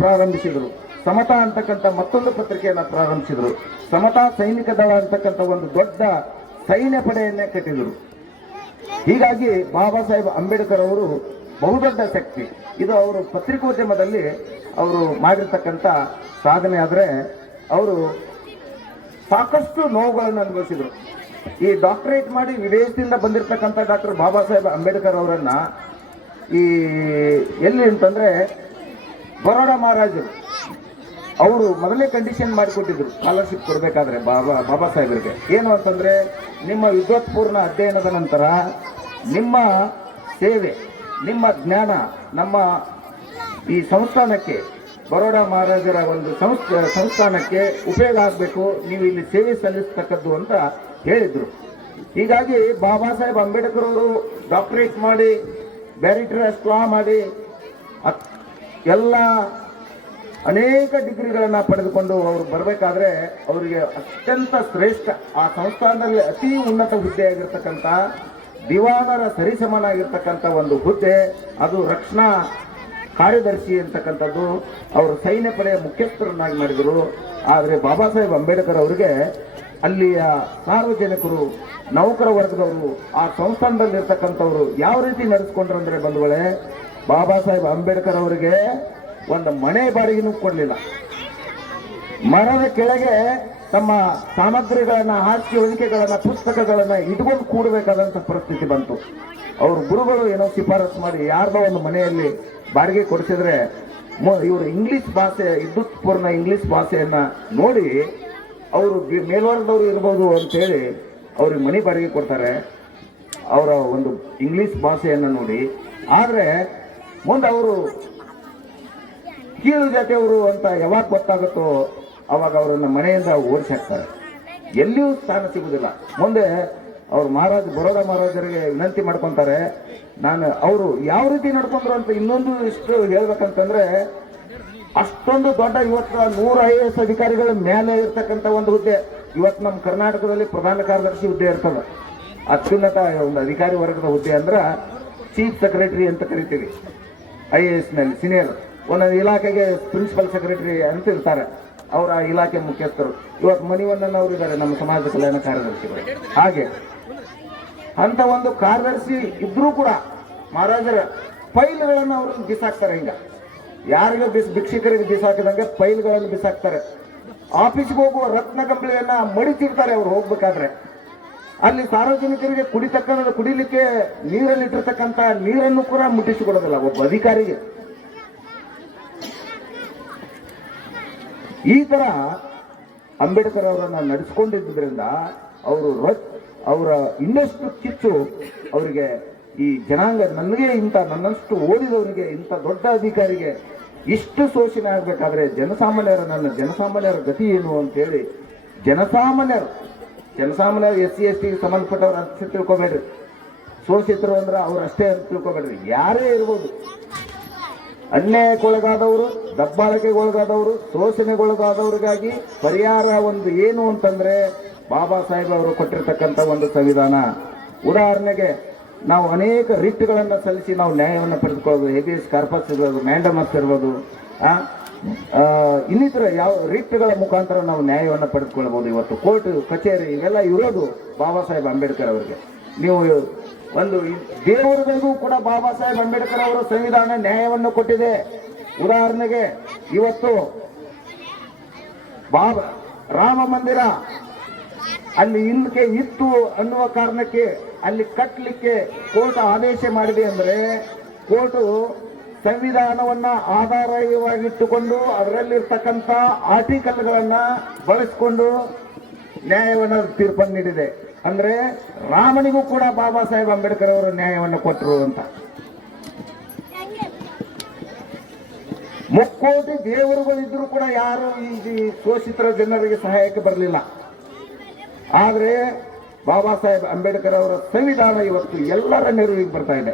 ಪ್ರಾರಂಭಿಸಿದರು. ಸಮತಾ ಅಂತಕ್ಕಂಥ ಮತ್ತೊಂದು ಪತ್ರಿಕೆಯನ್ನು ಪ್ರಾರಂಭಿಸಿದರು. ಸಮತಾ ಸೈನಿಕ ದಳ ಅಂತಕ್ಕಂಥ ಒಂದು ದೊಡ್ಡ ಸೈನ್ಯ ಪಡೆಯನ್ನೇ ಕಟ್ಟಿದರು. ಹೀಗಾಗಿ ಬಾಬಾ ಸಾಹೇಬ್ ಅಂಬೇಡ್ಕರ್ ಅವರು ಬಹುದೊಡ್ಡ ಶಕ್ತಿ. ಇದು ಅವರು ಪತ್ರಿಕೋದ್ಯಮದಲ್ಲಿ ಅವರು ಮಾಡಿರ್ತಕ್ಕಂಥ ಸಾಧನೆ ಆದರೆ ಅವರು ಸಾಕಷ್ಟು ನೋವುಗಳನ್ನು ಅನುಭವಿಸಿದರು. ಈ ಡಾಕ್ಟರೇಟ್ ಮಾಡಿ ವಿದೇಶದಿಂದ ಬಂದಿರತಕ್ಕಂಥ ಡಾಕ್ಟರ್ ಬಾಬಾ ಸಾಹೇಬ್ ಅಂಬೇಡ್ಕರ್ ಅವರನ್ನ ಈ ಎಲ್ಲಿ ಅಂತಂದ್ರೆ ಬರೋಡ ಮಹಾರಾಜರು. ಅವರು ಮೊದಲೇ ಕಂಡೀಷನ್ ಮಾಡಿಕೊಟ್ಟಿದ್ರು ಸ್ಕಾಲರ್ಶಿಪ್ ಕೊಡಬೇಕಾದ್ರೆ ಬಾಬಾ ಬಾಬಾ ಸಾಹೇಬರಿಗೆ. ಏನು ಅಂತಂದ್ರೆ, ನಿಮ್ಮ ವಿದ್ವತ್ಪೂರ್ಣ ಅಧ್ಯಯನದ ನಂತರ ನಿಮ್ಮ ಸೇವೆ, ನಿಮ್ಮ ಜ್ಞಾನ, ನಮ್ಮ ಈ ಸಂಸ್ಥಾನಕ್ಕೆ, ಬರೋಡಾ ಮಹಾರಾಜರ ಒಂದು ಸಂಸ್ಥೆ, ಸಂಸ್ಥಾನಕ್ಕೆ ಉಪಯೋಗ ಆಗಬೇಕು, ನೀವು ಇಲ್ಲಿ ಸೇವೆ ಸಲ್ಲಿಸ್ತಕ್ಕದ್ದು ಅಂತ ಹೇಳಿದರು. ಹೀಗಾಗಿ ಬಾಬಾ ಸಾಹೇಬ್ ಅಂಬೇಡ್ಕರ್ ಅವರು ಡಾಕ್ಟರೇಟ್ ಮಾಡಿ ಬ್ಯಾರಿಟರ್ ಸ್ಲಾ ಮಾಡಿ ಎಲ್ಲ ಅನೇಕ ಡಿಗ್ರಿಗಳನ್ನು ಪಡೆದುಕೊಂಡು ಅವರು ಬರಬೇಕಾದ್ರೆ ಅವರಿಗೆ ಅತ್ಯಂತ ಶ್ರೇಷ್ಠ ಆ ಸಂಸ್ಥಾನದಲ್ಲಿ ಅತಿ ಉನ್ನತ ಹುದ್ದೆ ಆಗಿರ್ತಕ್ಕಂಥ ದಿವಾನರ ಸರಿಸಮನಾಗಿರ್ತಕ್ಕಂಥ ಒಂದು ಹುದ್ದೆ, ಅದು ರಕ್ಷಣಾ ಕಾರ್ಯದರ್ಶಿ ಅಂತಕ್ಕಂಥದ್ದು. ಅವರು ಸೈನ್ಯ ಪಡೆಯ ಮುಖ್ಯಸ್ಥರನ್ನಾಗಿ ಮಾಡಿದರು. ಆದರೆ ಬಾಬಾ ಸಾಹೇಬ್ ಅಂಬೇಡ್ಕರ್ ಅವರಿಗೆ ಅಲ್ಲಿಯ ಸಾರ್ವಜನಿಕರು, ನೌಕರ ವರ್ಗದವರು, ಆ ಸಂಸ್ಥಾನದಲ್ಲಿರ್ತಕ್ಕಂಥವ್ರು ಯಾವ ರೀತಿ ನಡೆಸ್ಕೊಂಡ್ರು ಅಂದರೆ ಬಂಧುಗಳೇ, ಬಾಬಾ ಸಾಹೇಬ್ ಅಂಬೇಡ್ಕರ್ ಅವರಿಗೆ ಒಂದು ಮನೆ ಬಾಡಿಗೆನೂ ಕೊಡಲಿಲ್ಲ. ಮರದ ಕೆಳಗೆ ತಮ್ಮ ಸಾಮಗ್ರಿಗಳನ್ನ ಹಾಕಿ ಹೊದಿಕೆಗಳನ್ನ ಪುಸ್ತಕಗಳನ್ನ ಇಟ್ಕೊಂಡು ಕೂಡಬೇಕಾದಂತ ಪರಿಸ್ಥಿತಿ ಬಂತು. ಅವ್ರ ಗುರುಗಳು ಏನೋ ಶಿಫಾರಸು ಮಾಡಿ ಯಾರ್ದೋ ಒಂದು ಮನೆಯಲ್ಲಿ ಬಾಡಿಗೆ ಕೊಡಿಸಿದ್ರೆ ಇವರು ಇಂಗ್ಲಿಷ್ ಭಾಷೆ, ವಿದ್ಯುತ್ಪೂರ್ಣ ಇಂಗ್ಲಿಷ್ ಭಾಷೆಯನ್ನ ನೋಡಿ ಅವರು ಮೇಲ್ವರ್ಗದವರು ಇರ್ಬೋದು ಅಂತೇಳಿ ಅವ್ರಿಗೆ ಮನೆ ಬಾಡಿಗೆ ಕೊಡ್ತಾರೆ. ಅವರ ಒಂದು ಇಂಗ್ಲಿಷ್ ಭಾಷೆಯನ್ನು ನೋಡಿ. ಆದರೆ ಮುಂದೆ ಅವರು ಕೀಳು ಜಾತಿಯವರು ಅಂತ ಯಾವಾಗ ಗೊತ್ತಾಗುತ್ತೋ ಅವಾಗ ಅವರನ್ನ ಮನೆಯಿಂದ ಓಡಿಸಿ ಹಾಕ್ತಾರೆ. ಎಲ್ಲಿಯೂ ಸ್ಥಾನ ಸಿಗುವುದಿಲ್ಲ. ಮುಂದೆ ಅವ್ರು ಮಹಾರಾಜ, ಬರೋಡ ಮಹಾರಾಜರಿಗೆ ವಿನಂತಿ ಮಾಡ್ಕೊಂತಾರೆ, ನಾನು ಅವರು ಯಾವ ರೀತಿ ನಡ್ಕೊಂಡ್ರು ಅಂತ ಇನ್ನೊಂದು ಇಷ್ಟು ಹೇಳ್ಬೇಕಂತಂದ್ರೆ, ಅಷ್ಟೊಂದು ದೊಡ್ಡ ಇವತ್ತು ನೂರ ಐ ಎಸ್ ಅಧಿಕಾರಿಗಳ ಮೇಲೆ ಇರ್ತಕ್ಕಂಥ ಒಂದು ಹುದ್ದೆ. ಇವತ್ತು ನಮ್ಮ ಕರ್ನಾಟಕದಲ್ಲಿ ಪ್ರಧಾನ ಕಾರ್ಯದರ್ಶಿ ಹುದ್ದೆ ಇರ್ತದೆ ಅತ್ಯುನ್ನತ ಒಂದು ಅಧಿಕಾರಿ ವರ್ಗದ ಹುದ್ದೆ ಅಂದ್ರೆ ಚೀಫ್ ಸೆಕ್ರೆಟರಿ ಅಂತ ಕರಿತೀವಿ, ಐ ಎ ಎಸ್ನಲ್ಲಿ ಸೀನಿಯರ್ ಒಂದೊಂದು ಇಲಾಖೆಗೆ ಪ್ರಿನ್ಸಿಪಲ್ ಸೆಕ್ರೆಟರಿ ಅಂತ ಇರ್ತಾರೆ ಅವರ ಇಲಾಖೆ ಮುಖ್ಯಸ್ಥರು. ಇವತ್ತು ಮಣಿವಣ್ಣನ್ ಅವರು ಇದ್ದಾರೆ ನಮ್ಮ ಸಮಾಜ ಕಲ್ಯಾಣ ಕಾರ್ಯದರ್ಶಿಗಳು. ಹಾಗೆ ಅಂತ ಒಂದು ಕಾರ್ಯದರ್ಶಿ ಇದ್ರೂ ಕೂಡ ಮಹಾರಾಜರ ಫೈಲ್ಗಳನ್ನು ಅವರು ಬಿಸಾಕ್ತಾರೆ ಹಿಂಗ. ಯಾರಿಗೂ ಬಿಸ್, ಭಿಕ್ಷಕರಿಗೆ ಬಿಸಾಕಿದಂಗೆ ಫೈಲ್ಗಳನ್ನು ಬಿಸಾಕ್ತಾರೆ. ಆಫೀಸ್ಗೆ ಹೋಗುವ ರತ್ನ ಕಂಬಳಿಯನ್ನ ಮಡಿತಿರ್ತಾರೆ ಅವ್ರು ಹೋಗ್ಬೇಕಾದ್ರೆ. ಅಲ್ಲಿ ಸಾರ್ವಜನಿಕರಿಗೆ ಕುಡಿತಕ್ಕಂಥ, ಕುಡಿಲಿಕ್ಕೆ ನೀರಲ್ಲಿ ಇಟ್ಟಿರ್ತಕ್ಕಂಥ ನೀರನ್ನು ಕೂಡ ಮುಟ್ಟಿಸಿಕೊಡೋದಿಲ್ಲ. ಒಬ್ಬ ಅಧಿಕಾರಿಗೆ. ಈ ತರ ಅಂಬೇಡ್ಕರ್ ಅವರನ್ನು ನಡೆಸ್ಕೊಂಡಿದ್ದರಿಂದ ಅವರು ಅವರ ಇನ್ನಷ್ಟು ಕಿಚ್ಚು ಅವರಿಗೆ ಈ ಜನಾಂಗ ನನಗೆ ಇಂಥ, ನನ್ನಷ್ಟು ಓದಿದವರಿಗೆ ಇಂಥ ದೊಡ್ಡ ಅಧಿಕಾರಿಗೆ ಇಷ್ಟು ಶೋಷಣೆ ಆಗ್ಬೇಕಾದ್ರೆ ಜನಸಾಮಾನ್ಯರ ನನ್ನ ಜನಸಾಮಾನ್ಯರ ಗತಿ ಏನು ಅಂತೇಳಿ ಜನಸಾಮಾನ್ಯರು ಜನಸಾಮಾನ್ಯರು ಎಸ್ ಸಿ, ಎಸ್ ಟಿಗೆ ಸಂಬಂಧಪಟ್ಟವ್ರು ಅಂತ ತಿಳ್ಕೊಬೇಡ್ರಿ. ಶೋಷಿತರು ಅಂದ್ರೆ ಅವ್ರು ಅಷ್ಟೇ ಅಂತ ತಿಳ್ಕೊಬೇಡ್ರಿ. ಯಾರೇ ಇರ್ಬೋದು. ಅನ್ಯಾಯಕ್ಕೊಳಗಾದವರು, ದಬ್ಬಾಳಿಕೆಗೊಳಗಾದವರು, ಶೋಷಣೆಗೊಳಗಾದವ್ರಿಗಾಗಿ ಪರಿಹಾರ ಒಂದು ಏನು ಅಂತಂದ್ರೆ ಬಾಬಾ ಸಾಹೇಬ್ ಅವರು ಕೊಟ್ಟಿರ್ತಕ್ಕಂಥ ಒಂದು ಸಂವಿಧಾನ. ಉದಾಹರಣೆಗೆ, ನಾವು ಅನೇಕ ರಿಟ್ಗಳನ್ನ ಸಲ್ಲಿಸಿ ನಾವು ನ್ಯಾಯವನ್ನು ಪಡೆದುಕೊಳ್ಳೋದು ಹೇಬಿಯಸ್ ಕಾರ್ಪಸ್ ಇರ್ಬೋದು, ಮ್ಯಾಂಡಮಸ್ ಇರ್ಬೋದು ಇನ್ನಿತರ ಯಾವ ರಿಟ್ಗಳ ಮುಖಾಂತರ ನಾವು ನ್ಯಾಯವನ್ನು ಪಡೆದುಕೊಳ್ಳಬಹುದು ಇವತ್ತು. ಕೋರ್ಟ್, ಕಚೇರಿ, ಇವೆಲ್ಲ ಇರೋದು ಬಾಬಾ ಸಾಹೇಬ್ ಅಂಬೇಡ್ಕರ್ ಅವರಿಗೆ. ನೀವು ಒಂದು ದೇವರಿಗೂ ಕೂಡ ಬಾಬಾ ಸಾಹೇಬ್ ಅಂಬೇಡ್ಕರ್ ಅವರು ಸಂವಿಧಾನ ನ್ಯಾಯವನ್ನು ಕೊಟ್ಟಿದೆ. ಉದಾಹರಣೆಗೆ ಇವತ್ತು ಬಾಬಾ ರಾಮ ಮಂದಿರ ಅಲ್ಲಿ ಇಲ್ಲಿಗೆ ಇತ್ತು ಅನ್ನುವ ಕಾರಣಕ್ಕೆ ಅಲ್ಲಿ ಕಟ್ಟಲಿಕ್ಕೆ ಕೋರ್ಟ್ ಆದೇಶ ಮಾಡಿದೆ ಅಂದ್ರೆ ಕೋರ್ಟು ಸಂವಿಧಾನವನ್ನ ಆಧಾರವಾಗಿಟ್ಟುಕೊಂಡು ಅದರಲ್ಲಿರ್ತಕ್ಕಂಥ ಆರ್ಟಿಕಲ್ಗಳನ್ನ ಬಳಸಿಕೊಂಡು ನ್ಯಾಯವನ್ನು ತೀರ್ಪನ್ನು ನೀಡಿದೆ. ಅಂದ್ರೆ ರಾಮನಿಗೂ ಕೂಡ ಬಾಬಾ ಸಾಹೇಬ್ ಅಂಬೇಡ್ಕರ್ ಅವರು ನ್ಯಾಯವನ್ನು ಕೊಟ್ಟರು ಅಂತ. ಮುಕ್ಕೋಟಿ ದೇವರುಗಳಿದ್ರು ಕೂಡ ಯಾರು ಈ ಈ ಶೋಷಿತರ ಜನರಿಗೆ ಸಹಾಯಕ್ಕೆ ಬರಲಿಲ್ಲ. ಆದರೆ ಬಾಬಾ ಸಾಹೇಬ್ ಅಂಬೇಡ್ಕರ್ ಅವರ ಸಂವಿಧಾನ ಇವತ್ತು ಎಲ್ಲರ ನೆರವಿಗೆ ಬರ್ತಾ ಇದೆ.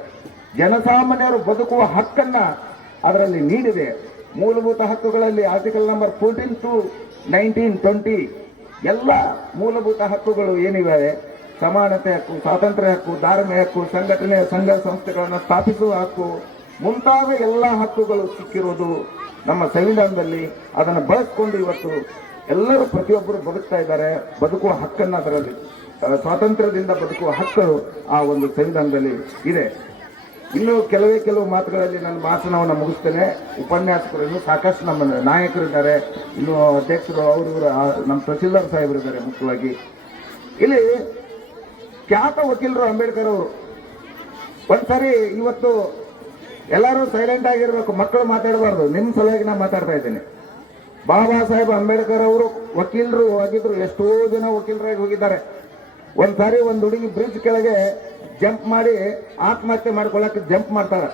ಜನಸಾಮಾನ್ಯರು ಬದುಕುವ ಹಕ್ಕನ್ನ ಅದರಲ್ಲಿ ನೀಡಿದೆ. ಮೂಲಭೂತ ಹಕ್ಕುಗಳಲ್ಲಿ article number fourteen to nineteen twenty ಎಲ್ಲ ಮೂಲಭೂತ ಹಕ್ಕುಗಳು ಏನಿವೆ, ಸಮಾನತೆ ಹಕ್ಕು, ಸ್ವಾತಂತ್ರ್ಯ ಹಕ್ಕು, ಧಾರ್ಮಿಕ ಹಕ್ಕು ಸಂಘಟನೆ ಸಂಘ ಸಂಸ್ಥೆಗಳನ್ನು ಸ್ಥಾಪಿಸುವ ಹಕ್ಕು, ಮುಂತಾದ ಎಲ್ಲ ಹಕ್ಕುಗಳು ಸಿಕ್ಕಿರೋದು ನಮ್ಮ ಸಂವಿಧಾನದಲ್ಲಿ. ಅದನ್ನು ಬಳಸ್ಕೊಂಡು ಇವತ್ತು ಎಲ್ಲರೂ ಪ್ರತಿಯೊಬ್ಬರು ಬದುಕ್ತಾ ಇದ್ದಾರೆ. ಬದುಕುವ ಹಕ್ಕನ್ನು ಅದರಲ್ಲಿ, ಸ್ವಾತಂತ್ರ್ಯದಿಂದ ಬದುಕುವ ಹಕ್ಕು ಆ ಒಂದು ಸಂವಿಧಾನದಲ್ಲಿ ಇದೆ. ಇನ್ನು ಕೆಲವೇ ಕೆಲವು ಮಾತುಗಳಲ್ಲಿ ನನ್ನ ಭಾಷಣವನ್ನು ಮುಗಿಸ್ತೇನೆ. ಉಪನ್ಯಾಸಕರು ಸಾಕಷ್ಟು ನಮ್ಮ ನಾಯಕರಿದ್ದಾರೆ. ಇನ್ನು ಅಧ್ಯಕ್ಷರು ಅವರು ನಮ್ಮ ತಹಸೀಲ್ದಾರ್ ಸಾಹೇಬರು ಇದ್ದಾರೆ ಮುಖ್ಯವಾಗಿ. ಇಲ್ಲಿ ಖ್ಯಾತ ವಕೀಲರು ಅಂಬೇಡ್ಕರ್ ಅವರು, ಒಂದ್ಸರಿ ಇವತ್ತು ಎಲ್ಲರೂ ಸೈಲೆಂಟ್ ಆಗಿರ್ಬೇಕು, ಮಕ್ಕಳು ಮಾತಾಡಬಾರ್ದು. ನಿಮ್ಮ ಸಲುವಾಗಿ ನಾನು ಮಾತಾಡ್ತಾ ಇದ್ದೇನೆ. ಬಾಬಾ ಸಾಹೇಬ್ ಅಂಬೇಡ್ಕರ್ ಅವರು ವಕೀಲರು ಆಗಿದ್ರು, ಎಷ್ಟೋ ಜನ ವಕೀಲರಾಗಿ ಹೋಗಿದ್ದಾರೆ. ಒಂದ್ಸಾರಿ ಒಂದು ಹುಡುಗಿ ಬ್ರಿಡ್ಜ್ ಕೆಳಗೆ ಜಂಪ್ ಮಾಡಿ ಆತ್ಮಹತ್ಯೆ ಮಾಡ್ಕೊಳ್ಳಕ್ಕೆ ಜಂಪ್ ಮಾಡ್ತಾರೆ.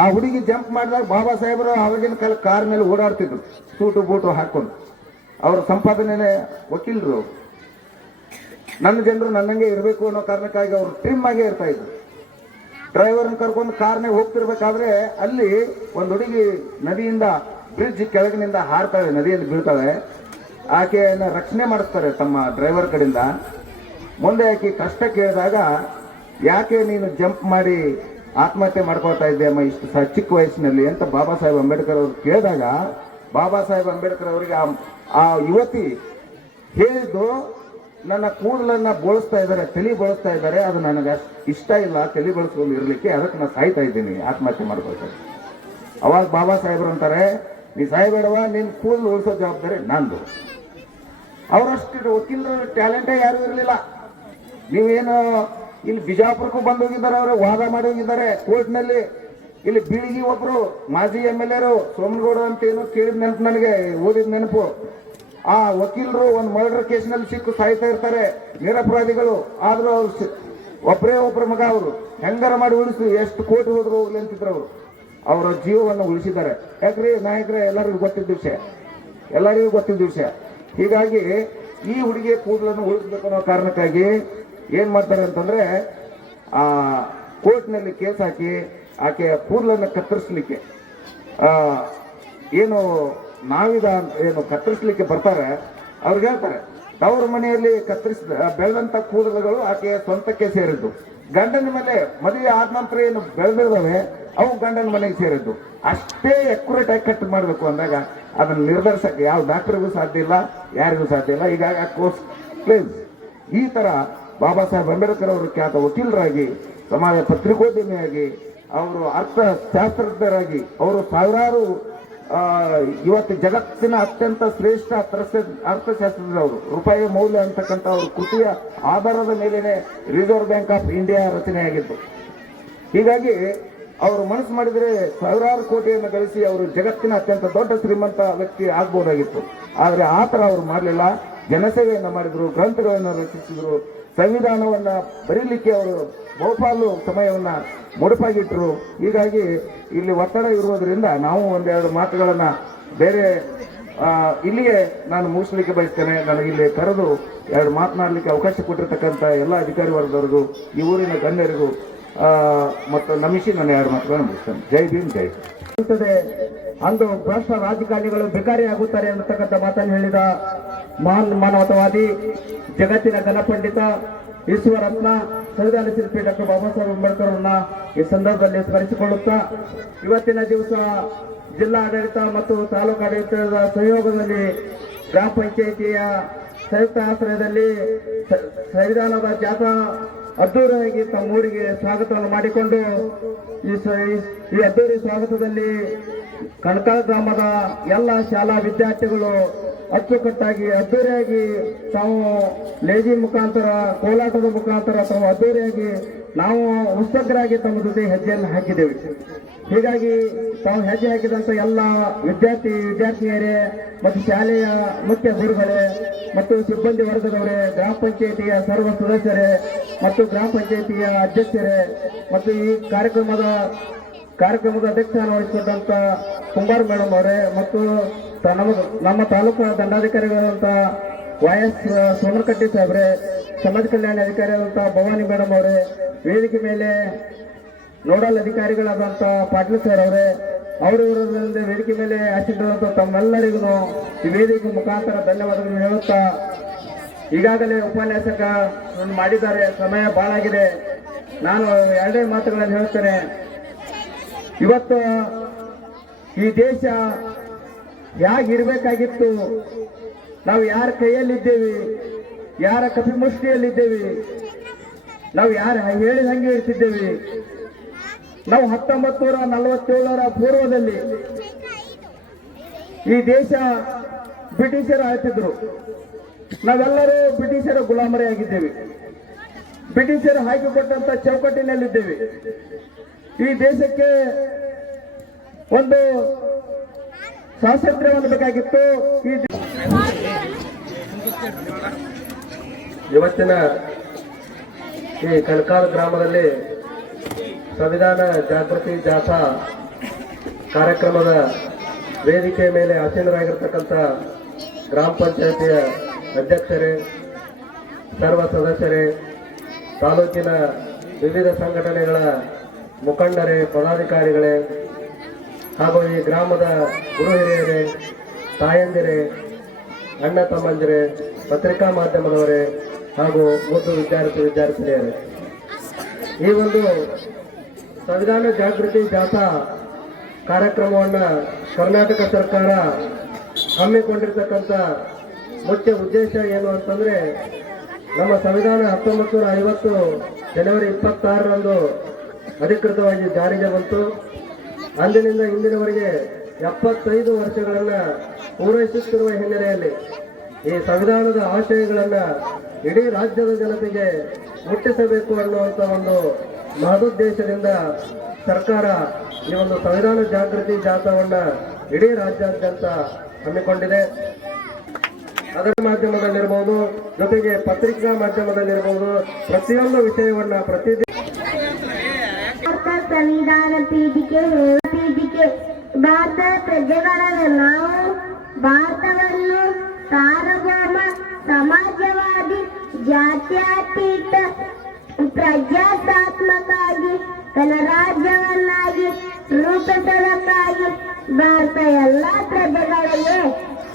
ಆ ಹುಡುಗಿ ಜಂಪ್ ಮಾಡಿದಾಗ ಬಾಬಾ ಸಾಹೇಬರು ಆವಾಗಿನ ಕಾಲ ಕಾರ್ ಮೇಲೆ ಓಡಾಡ್ತಿದ್ರು. ಸೂಟು ಬೂಟು ಹಾಕೊಂಡು. ಅವರ ಸಂಪಾದನೆ ವಕೀಲರು. ನನ್ನ ಜನರು ನನ್ನಂಗೆ ಇರಬೇಕು ಅನ್ನೋ ಕಾರಣಕ್ಕಾಗಿ ಅವರು ಟ್ರಿಮ್ ಆಗೇ ಇರ್ತಾ ಇದ್ರು. ಡ್ರೈವರ್ನ ಕರ್ಕೊಂಡು ಕಾರ್ನಾಗ ಹೋಗ್ತಿರ್ಬೇಕಾದ್ರೆ ಅಲ್ಲಿ ಒಂದು ಹುಡುಗಿ ನದಿಯಿಂದ ಬ್ರಿಡ್ಜ್ ಕೆಳಗಿನಿಂದ ಹಾರ್ತಾಳೆ, ನದಿಯಲ್ಲಿ ಬೀಳ್ತಾಳೆ. ಆಕೆಯನ್ನು ರಕ್ಷಣೆ ಮಾಡಿಸ್ತಾರೆ ತಮ್ಮ ಡ್ರೈವರ್ ಕಡೆಯಿಂದ. ಮುಂದೆ ಆಕೆ ಕಷ್ಟ ಕೇಳಿದಾಗ, ಯಾಕೆ ನೀನು ಜಂಪ್ ಮಾಡಿ ಆತ್ಮಹತ್ಯೆ ಮಾಡ್ಕೊಳ್ತಾ ಇದ್ದೆ ಅಮ್ಮ ಇಷ್ಟು ಚಿಕ್ಕ ವಯಸ್ಸಿನಲ್ಲಿ? ಅಂತ ಬಾಬಾ ಸಾಹೇಬ್ ಅಂಬೇಡ್ಕರ್ ಅವರು ಕೇಳಿದಾಗ, ಬಾಬಾ ಸಾಹೇಬ್ ಅಂಬೇಡ್ಕರ್ ಅವರಿಗೆ ಆ- ಯುವತಿ ಹೇಳಿದ್ದು, ನನ್ನ ಕೂದಲನ್ನ ಬೋಳಿಸ್ತಾ ಇದ್ದಾರೆ, ತಲೆ ಬಳಸ್ತಾ ಇದ್ದಾರೆ, ಅದು ನನಗೆ ಇಷ್ಟ ಇಲ್ಲ, ತಲೆ ಬಳಸ್ಕೊಂಡು ಇರಲಿಕ್ಕೆ ಅದಕ್ಕೆ ನಾನು ಸಾಯ್ತಾ ಇದ್ದೀನಿ, ಆತ್ಮಹತ್ಯೆ ಮಾಡ್ಕೊಳ್ತಾ ಅವಾಗ ಬಾಬಾ ಸಾಹೇಬ್ರು ಅಂತಾರೆ, ನೀ ಸಾಯ್ಬೇಡವ ನಿನ್ ಕೂದಲು ಉಳಿಸೋ ಜವಾಬ್ದಾರಿ ನಂದು. ಅವರಷ್ಟು ವಕೀಲರ ಟ್ಯಾಲೆಂಟೇ ಯಾರು ಇರಲಿಲ್ಲ. ನೀವೇನು ಇಲ್ಲಿ ಬಿಜಾಪುರಕ್ಕೂ ಬಂದು ಹೋಗಿದ್ದಾರೆ ಅವರು ವಾದ ಮಾಡಿ ಹೋಗಿದ್ದಾರೆ ಕೋರ್ಟ್ನಲ್ಲಿ ಇಲ್ಲಿ ಬೀಳಿಗಿ ಒಬ್ರು ಮಾಜಿ ಎಂ ಎಲ್ ಎರು ಸೋಮನಗೌಡ ಅಂತ ಏನು ಕೇಳಿದ ನೆನಪು ನನಗೆ, ಓದಿದ ನೆನಪು. ಆ ವಕೀಲರು ಒಂದು ಮರ್ಡರ್ ಕೇಸ್ನಲ್ಲಿ ಸಿಕ್ಕು ಸಾಯ್ತಾ ಇರ್ತಾರೆ, ನಿರಪರಾಧಿಗಳು. ಆದರೂ ಅವ್ರು ಒಬ್ಬರೇ ಒಬ್ಬರ ಮಗ ಅವರು. ಹೆಂಗಾರ ಮಾಡಿ ಉಳಿಸಿ ಎಷ್ಟು ಕೋಟಿ ಹೋದ್ರು ಹೋಗ್ಲಿ ಅಂತಿದ್ರು ಅವರು. ಅವರ ಜೀವವನ್ನು ಉಳಿಸಿದ್ದಾರೆ. ಯಾಕ್ರಿ ನಾಯಕರೇ, ಎಲ್ಲರಿಗೂ ಗೊತ್ತಿದ್ದ ವಿಷಯ ಎಲ್ಲರಿಗೂ ಗೊತ್ತಿದ್ದ ವಿಷಯ ಹೀಗಾಗಿ ಈ ಹುಡುಗಿಯ ಕೂದಲನ್ನು ಉಳಿಸಬೇಕು ಅನ್ನೋ ಕಾರಣಕ್ಕಾಗಿ ಏನ್ ಮಾಡ್ತಾರೆ ಅಂತಂದ್ರೆ, ಆ, ಕೋರ್ಟ್ನಲ್ಲಿ ಕೇಸ್ ಹಾಕಿ ಆಕೆಯ ಕೂದಲನ್ನು ಕತ್ತರಿಸ್ಲಿಕ್ಕೆ ಏನು ನಾವಿದ ಏನು ಕತ್ತರಿಸ್ಲಿಕ್ಕೆ ಬರ್ತಾರೆ ಅವ್ರಿಗೆ ಹೇಳ್ತಾರೆ, ತವರು ಮನೆಯಲ್ಲಿ ಕತ್ತರಿಸ, ಬೆಳೆದಂತ ಕೂದಲುಗಳು ಆಕೆಯ ಸ್ವಂತಕ್ಕೆ ಸೇರಿದ್ದು. ಗಂಡನ ಮೇಲೆ ಮದುವೆ ಆದ ನಂತರ ಏನು ಬೆಳೆದಿದ್ದಾವೆ, ಅವು ಗಂಡನ ಮನೆಗೆ ಸೇರಿದ್ದು. ಅಷ್ಟೇ ಅಕ್ಯುರೇಟ್ ಆಗಿ ಕಟ್ ಮಾಡಬೇಕು ಅಂದಾಗ ಅದನ್ನು ನಿರ್ಧರಿಸಕ್ಕೆ ಯಾವ ಡಾಕ್ಟರ್ಗೂ ಸಾಧ್ಯ ಇಲ್ಲ, ಯಾರಿಗೂ ಸಾಧ್ಯ ಇಲ್ಲ. ಈಗ ಆ ಕೋರ್ಸ್ ಪ್ಲೀಸ್ ಈ ತರ ಬಾಬಾ ಸಾಹೇಬ್ ಅಂಬೇಡ್ಕರ್ ಅವರು ಖ್ಯಾತ ವಕೀಲರಾಗಿ, ಸಮಾಜ ಪತ್ರಿಕೋದ್ಯಮಿಯಾಗಿ, ಅವರು ಅರ್ಥಶಾಸ್ತ್ರಜ್ಞರಾಗಿ ಅವರು ಸಾವಿರಾರು ಇವತ್ತು ಜಗತ್ತಿನ ಅತ್ಯಂತ ಶ್ರೇಷ್ಠ ಅರ್ಥ- ಅರ್ಥಶಾಸ್ತ್ರಜ್ಞರವರು ರೂಪಾಯಿ ಮೌಲ್ಯ ಅಂತಕ್ಕಂಥ ಅವ್ರ ಕೃತಿಯ ಆಧಾರದ ಮೇಲೆನೆ ರಿಸರ್ವ್ ಬ್ಯಾಂಕ್ ಆಫ್ ಇಂಡಿಯಾ ರಚನೆಯಾಗಿತ್ತು ಹೀಗಾಗಿ ಅವರು ಮನಸ್ಸು ಮಾಡಿದರೆ ಸಾವಿರಾರು ಕೋಟಿಯನ್ನು ಗಳಿಸಿ ಅವರು ಜಗತ್ತಿನ ಅತ್ಯಂತ ದೊಡ್ಡ ಶ್ರೀಮಂತ ವ್ಯಕ್ತಿ ಆಗ್ಬೋದಾಗಿತ್ತು. ಆದರೆ ಆ ಥರ ಅವರು ಮಾಡಲಿಲ್ಲ. ಜನಸೇವೆಯನ್ನು ಮಾಡಿದರು, ಗ್ರಂಥಗಳನ್ನು ರಚಿಸಿದ್ರು. ಸಂವಿಧಾನವನ್ನ ಬರೀಲಿಕ್ಕೆ ಅವರು ಬಹುಪಾಲು ಸಮಯವನ್ನು ಮುಡುಪಾಗಿಟ್ಟರು ಹೀಗಾಗಿ ಇಲ್ಲಿ ಒತ್ತಡ ಇರುವುದರಿಂದ ನಾವು ಒಂದೆರಡು ಮಾತುಗಳನ್ನು ಬೇರೆ ಇಲ್ಲಿಯೇ ನಾನು ಮುಗಿಸ್ಲಿಕ್ಕೆ ಬಯಸ್ತೇನೆ. ನನಗೆ ಇಲ್ಲಿ ಕರೆದು ಎರಡು ಮಾತನಾಡಲಿಕ್ಕೆ ಅವಕಾಶ ಕೊಟ್ಟಿರ್ತಕ್ಕಂಥ ಎಲ್ಲ ಅಧಿಕಾರಿ ವರ್ಗದವರಿಗೂ, ಈ ಊರಿನ ಗಣ್ಯರಿಗೂ ಮತ್ತು ನಮಿಸಿ ನಾನು ಎರಡು ಮಾತುಗಳನ್ನು ಮುಗಿಸ್ತೇನೆ. ಜೈ ಭೀಮ್, ಜೈ ಅಂದು ಭ್ರಷ್ಟ ರಾಜಕಾರಣಿಗಳು ಭಿಕಾರಿ ಆಗುತ್ತಾರೆ ಅನ್ನತಕ್ಕಂಥ ಮಾತನ್ನು ಹೇಳಿದ ಮಹಾನ್ ಮಾನವತಾವಾದಿ, ಜಗತ್ತಿನ ಘನಪಂಡಿತ ಈಶ್ವರತ್ನ, ಸಂವಿಧಾನ ಶಿಲ್ಪಿ ಡಾಕ್ಟರ್ ಬಾಬಾ ಸಾಹೇಬ್ ಅಂಬೇಡ್ಕರ್ ಅವರನ್ನ ಈ ಸಂದರ್ಭದಲ್ಲಿ ಸ್ಮರಿಸಿಕೊಳ್ಳುತ್ತಾ, ಇವತ್ತಿನ ದಿವಸ ಜಿಲ್ಲಾ ಆಡಳಿತ ಮತ್ತು ತಾಲೂಕು ಆಡಳಿತದ ಸಹಯೋಗದಲ್ಲಿ ಗ್ರಾಮ ಪಂಚಾಯಿತಿಯ ಸಂಯುಕ್ತ ಆಶ್ರಯದಲ್ಲಿ ಸಂವಿಧಾನದ ಜಾಥಾ ಅದ್ದೂರಿಯಾಗಿ ತಮ್ಮ ಊರಿಗೆ ಸ್ವಾಗತವನ್ನು ಮಾಡಿಕೊಂಡು ಈ ಈ- ಅದ್ದೂರಿ ಸ್ವಾಗತದಲ್ಲಿ ಕಣಕ ಗ್ರಾಮದ ಎಲ್ಲ ಶಾಲಾ ವಿದ್ಯಾರ್ಥಿಗಳು ಅಚ್ಚುಕಟ್ಟಾಗಿ ಅದ್ದೂರಿಯಾಗಿ ತಾವು ಲೇಜಿ ಮುಖಾಂತರ, ಕೋಲಾಟದ ಮುಖಾಂತರ ತಾವು ಅದ್ದೂರಿಯಾಗಿ ನಾವು ಉತ್ಸಗ್ರಾಗಿ ತಮ್ಮ ಜೊತೆ ಹೆಜ್ಜೆಯನ್ನು ಹಾಕಿದ್ದೇವೆ. ಹೀಗಾಗಿ ತಾವು ಹೆಜ್ಜೆ ಹಾಕಿದಂತ ಎಲ್ಲ ವಿದ್ಯಾರ್ಥಿ, ವಿದ್ಯಾರ್ಥಿನಿಯರೇ ಮತ್ತು ಶಾಲೆಯ ಮುಖ್ಯ ಗುರುಗಳೇ ಮತ್ತು ಸಿಬ್ಬಂದಿ ವರ್ಗದವರೇ, ಗ್ರಾಮ ಪಂಚಾಯಿತಿಯ ಸರ್ವ ಸದಸ್ಯರೇ ಮತ್ತು ಗ್ರಾಮ ಪಂಚಾಯಿತಿಯ ಅಧ್ಯಕ್ಷರೇ ಮತ್ತು ಈ ಕಾರ್ಯಕ್ರಮದ ಕಾರ್ಯಕ್ರಮದ ಅಧ್ಯಕ್ಷತೆಯನ್ನು ವಹಿಸಿದಂಥ ಕುಂಬಾರ್ ಮೇಡಮ್ ಅವರೇ ಮತ್ತು ನಮ್ಮ ನಮ್ಮ ತಾಲೂಕು ದಂಡಾಧಿಕಾರಿಗಳಾದಂಥ ವೈ ಎಸ್ ಸೋಮನಕಟ್ಟಿ ಸಾಹೇಬ್ರೆ, ಸಮಾಜ ಕಲ್ಯಾಣ ಅಧಿಕಾರಿಯಾದಂಥ ಭವಾನಿ ಮೇಡಮ್ ಅವರೇ, ವೇದಿಕೆ ಮೇಲೆ ನೋಡಲ್ ಅಧಿಕಾರಿಗಳಾದಂಥ ಪಾಟೀಲ್ ಸರ್ ಅವರೇ, ಅವರು ವೇದಿಕೆ ಮೇಲೆ ಆಶೀರ್ವಾದ ತಮ್ಮೆಲ್ಲರಿಗೂ ಈ ವೇದಿಕೆ ಮುಖಾಂತರ ಧನ್ಯವಾದಗಳನ್ನು ಹೇಳುತ್ತಾ, ಈಗಾಗಲೇ ಉಪನ್ಯಾಸಕ ಮಾಡಿದ್ದಾರೆ, ಸಮಯ ಬಾಳಾಗಿದೆ ನಾನು ಎರಡೇ ಮಾತುಗಳನ್ನು ಹೇಳ್ತೇನೆ ಇವತ್ತು ಈ ದೇಶ ಹೇಗಿರ್ಬೇಕಾಗಿತ್ತು ನಾವು ಯಾರ ಕೈಯಲ್ಲಿದ್ದೇವೆ? ಯಾರ ಕಪಿಮುಷ್ಟಿಯಲ್ಲಿದ್ದೇವೆ? ನಾವು ಯಾರು ಹೇಳಿದ ಹಂಗೆ ಇರ್ತಿದ್ದೇವೆ? ನಾವು ಹತ್ತೊಂಬತ್ತು ನೂರ ನಲವತ್ತೇಳರ ಪೂರ್ವದಲ್ಲಿ ಈ ದೇಶ ಬ್ರಿಟಿಷರು ಹಾಕಿದ್ರು ನಾವೆಲ್ಲರೂ ಬ್ರಿಟಿಷರ ಗುಲಾಮರೇ ಆಗಿದ್ದೇವೆ ಬ್ರಿಟಿಷರು ಹಾಕಿಕೊಟ್ಟಂತ ಚೌಕಟ್ಟಿನಲ್ಲಿದ್ದೇವೆ. ಈ ದೇಶಕ್ಕೆ ಒಂದು ಸ್ವಾತಂತ್ರ್ಯವನ್ನು ಹೊಂದಬೇಕಾಗಿತ್ತು ಈ ಇವತ್ತಿನ ಈ ಕಣಕಾಲ್ ಗ್ರಾಮದಲ್ಲಿ ಸಂವಿಧಾನ ಜಾಗೃತಿ ಜಾಥಾ ಕಾರ್ಯಕ್ರಮದ ವೇದಿಕೆ ಮೇಲೆ ಆಸೀನರಾಗಿರ್ತಕ್ಕಂಥ ಗ್ರಾಮ ಪಂಚಾಯತಿಯ ಅಧ್ಯಕ್ಷರೇ, ಸರ್ವ ಸದಸ್ಯರೇ, ತಾಲೂಕಿನ ವಿವಿಧ ಸಂಘಟನೆಗಳ ಮುಖಂಡರೇ, ಪದಾಧಿಕಾರಿಗಳೇ, ಹಾಗೂ ಈ ಗ್ರಾಮದ ಗುರು ಹಿರಿಯರೇ, ತಾಯಂದಿರೇ, ಅಣ್ಣ ತಮ್ಮಂದಿರೇ, ಪತ್ರಿಕಾ ಮಾಧ್ಯಮದವರೇ ಹಾಗೂ ಮುದ್ದು ವಿದ್ಯಾರ್ಥಿ ವಿದ್ಯಾರ್ಥಿನಿಯರೇ. ಈ ಒಂದು ಸಂವಿಧಾನ ಜಾಗೃತಿ ಜಾಥಾ ಕಾರ್ಯಕ್ರಮವನ್ನು ಕರ್ನಾಟಕ ಸರ್ಕಾರ ಹಮ್ಮಿಕೊಂಡಿರ್ತಕ್ಕಂಥ ಮುಖ್ಯ ಉದ್ದೇಶ ಏನು ಅಂತಂದರೆ ನಮ್ಮ ಸಂವಿಧಾನ ಹತ್ತೊಂಬತ್ತು ನೂರ ಐವತ್ತು ಜನವರಿ ಇಪ್ಪತ್ತಾರರಂದು ಅಧಿಕೃತವಾಗಿ ಜಾರಿಗೆ ಬಂತು. ಅಂದಿನಿಂದ ಇಂದಿನವರೆಗೆ ಎಪ್ಪತ್ತೈದು ವರ್ಷಗಳನ್ನು ಪೂರೈಸುತ್ತಿರುವ ಹಿನ್ನೆಲೆಯಲ್ಲಿ ಈ ಸಂವಿಧಾನದ ಆಶಯಗಳನ್ನು ಇಡೀ ರಾಜ್ಯದ ಜನತೆಗೆ ಮುಟ್ಟಿಸಬೇಕು ಅನ್ನುವಂಥ ಒಂದು ಮಹದುದ್ದೇಶದಿಂದ ಸರ್ಕಾರ ಈ ಒಂದು ಸಂವಿಧಾನ ಜಾಗೃತಿ ಜಾಥಾವನ್ನ ಇಡೀ ರಾಜ್ಯಾದ್ಯಂತ ಹಮ್ಮಿಕೊಂಡಿದೆ. ಅದರ ಮಾಧ್ಯಮದಲ್ಲಿರ್ಬೋದು, ಜೊತೆಗೆ ಪತ್ರಿಕಾ ಮಾಧ್ಯಮದಲ್ಲಿರ್ಬೋದು, ಪ್ರತಿಯೊಂದು ವಿಷಯವನ್ನ ಪ್ರತಿದಿನ ಸಂವಿಧಾನ ಪೀಠಿಕೆ ಪೀಠಿಕೆ ಭಾರತ ಪ್ರಜೆಗಳಾದ ನಾವು ಭಾರತವನ್ನು ಸಾರ್ವಭೌಮ ಸಮಾಜವಾದಿ ಜಾತ್ಯತೀತ ಪ್ರಜಾಸತ್ತಾತ್ಮಕವಾಗಿ ಗಣರಾಜ್ಯವನ್ನಾಗಿ ರೂಪಿಸಲಕ್ಕಾಗಿ ಭಾರತ ಎಲ್ಲ ಪ್ರಜೆಗಳಿಗೆ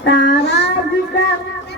ಸಾಮಾಜಿಕ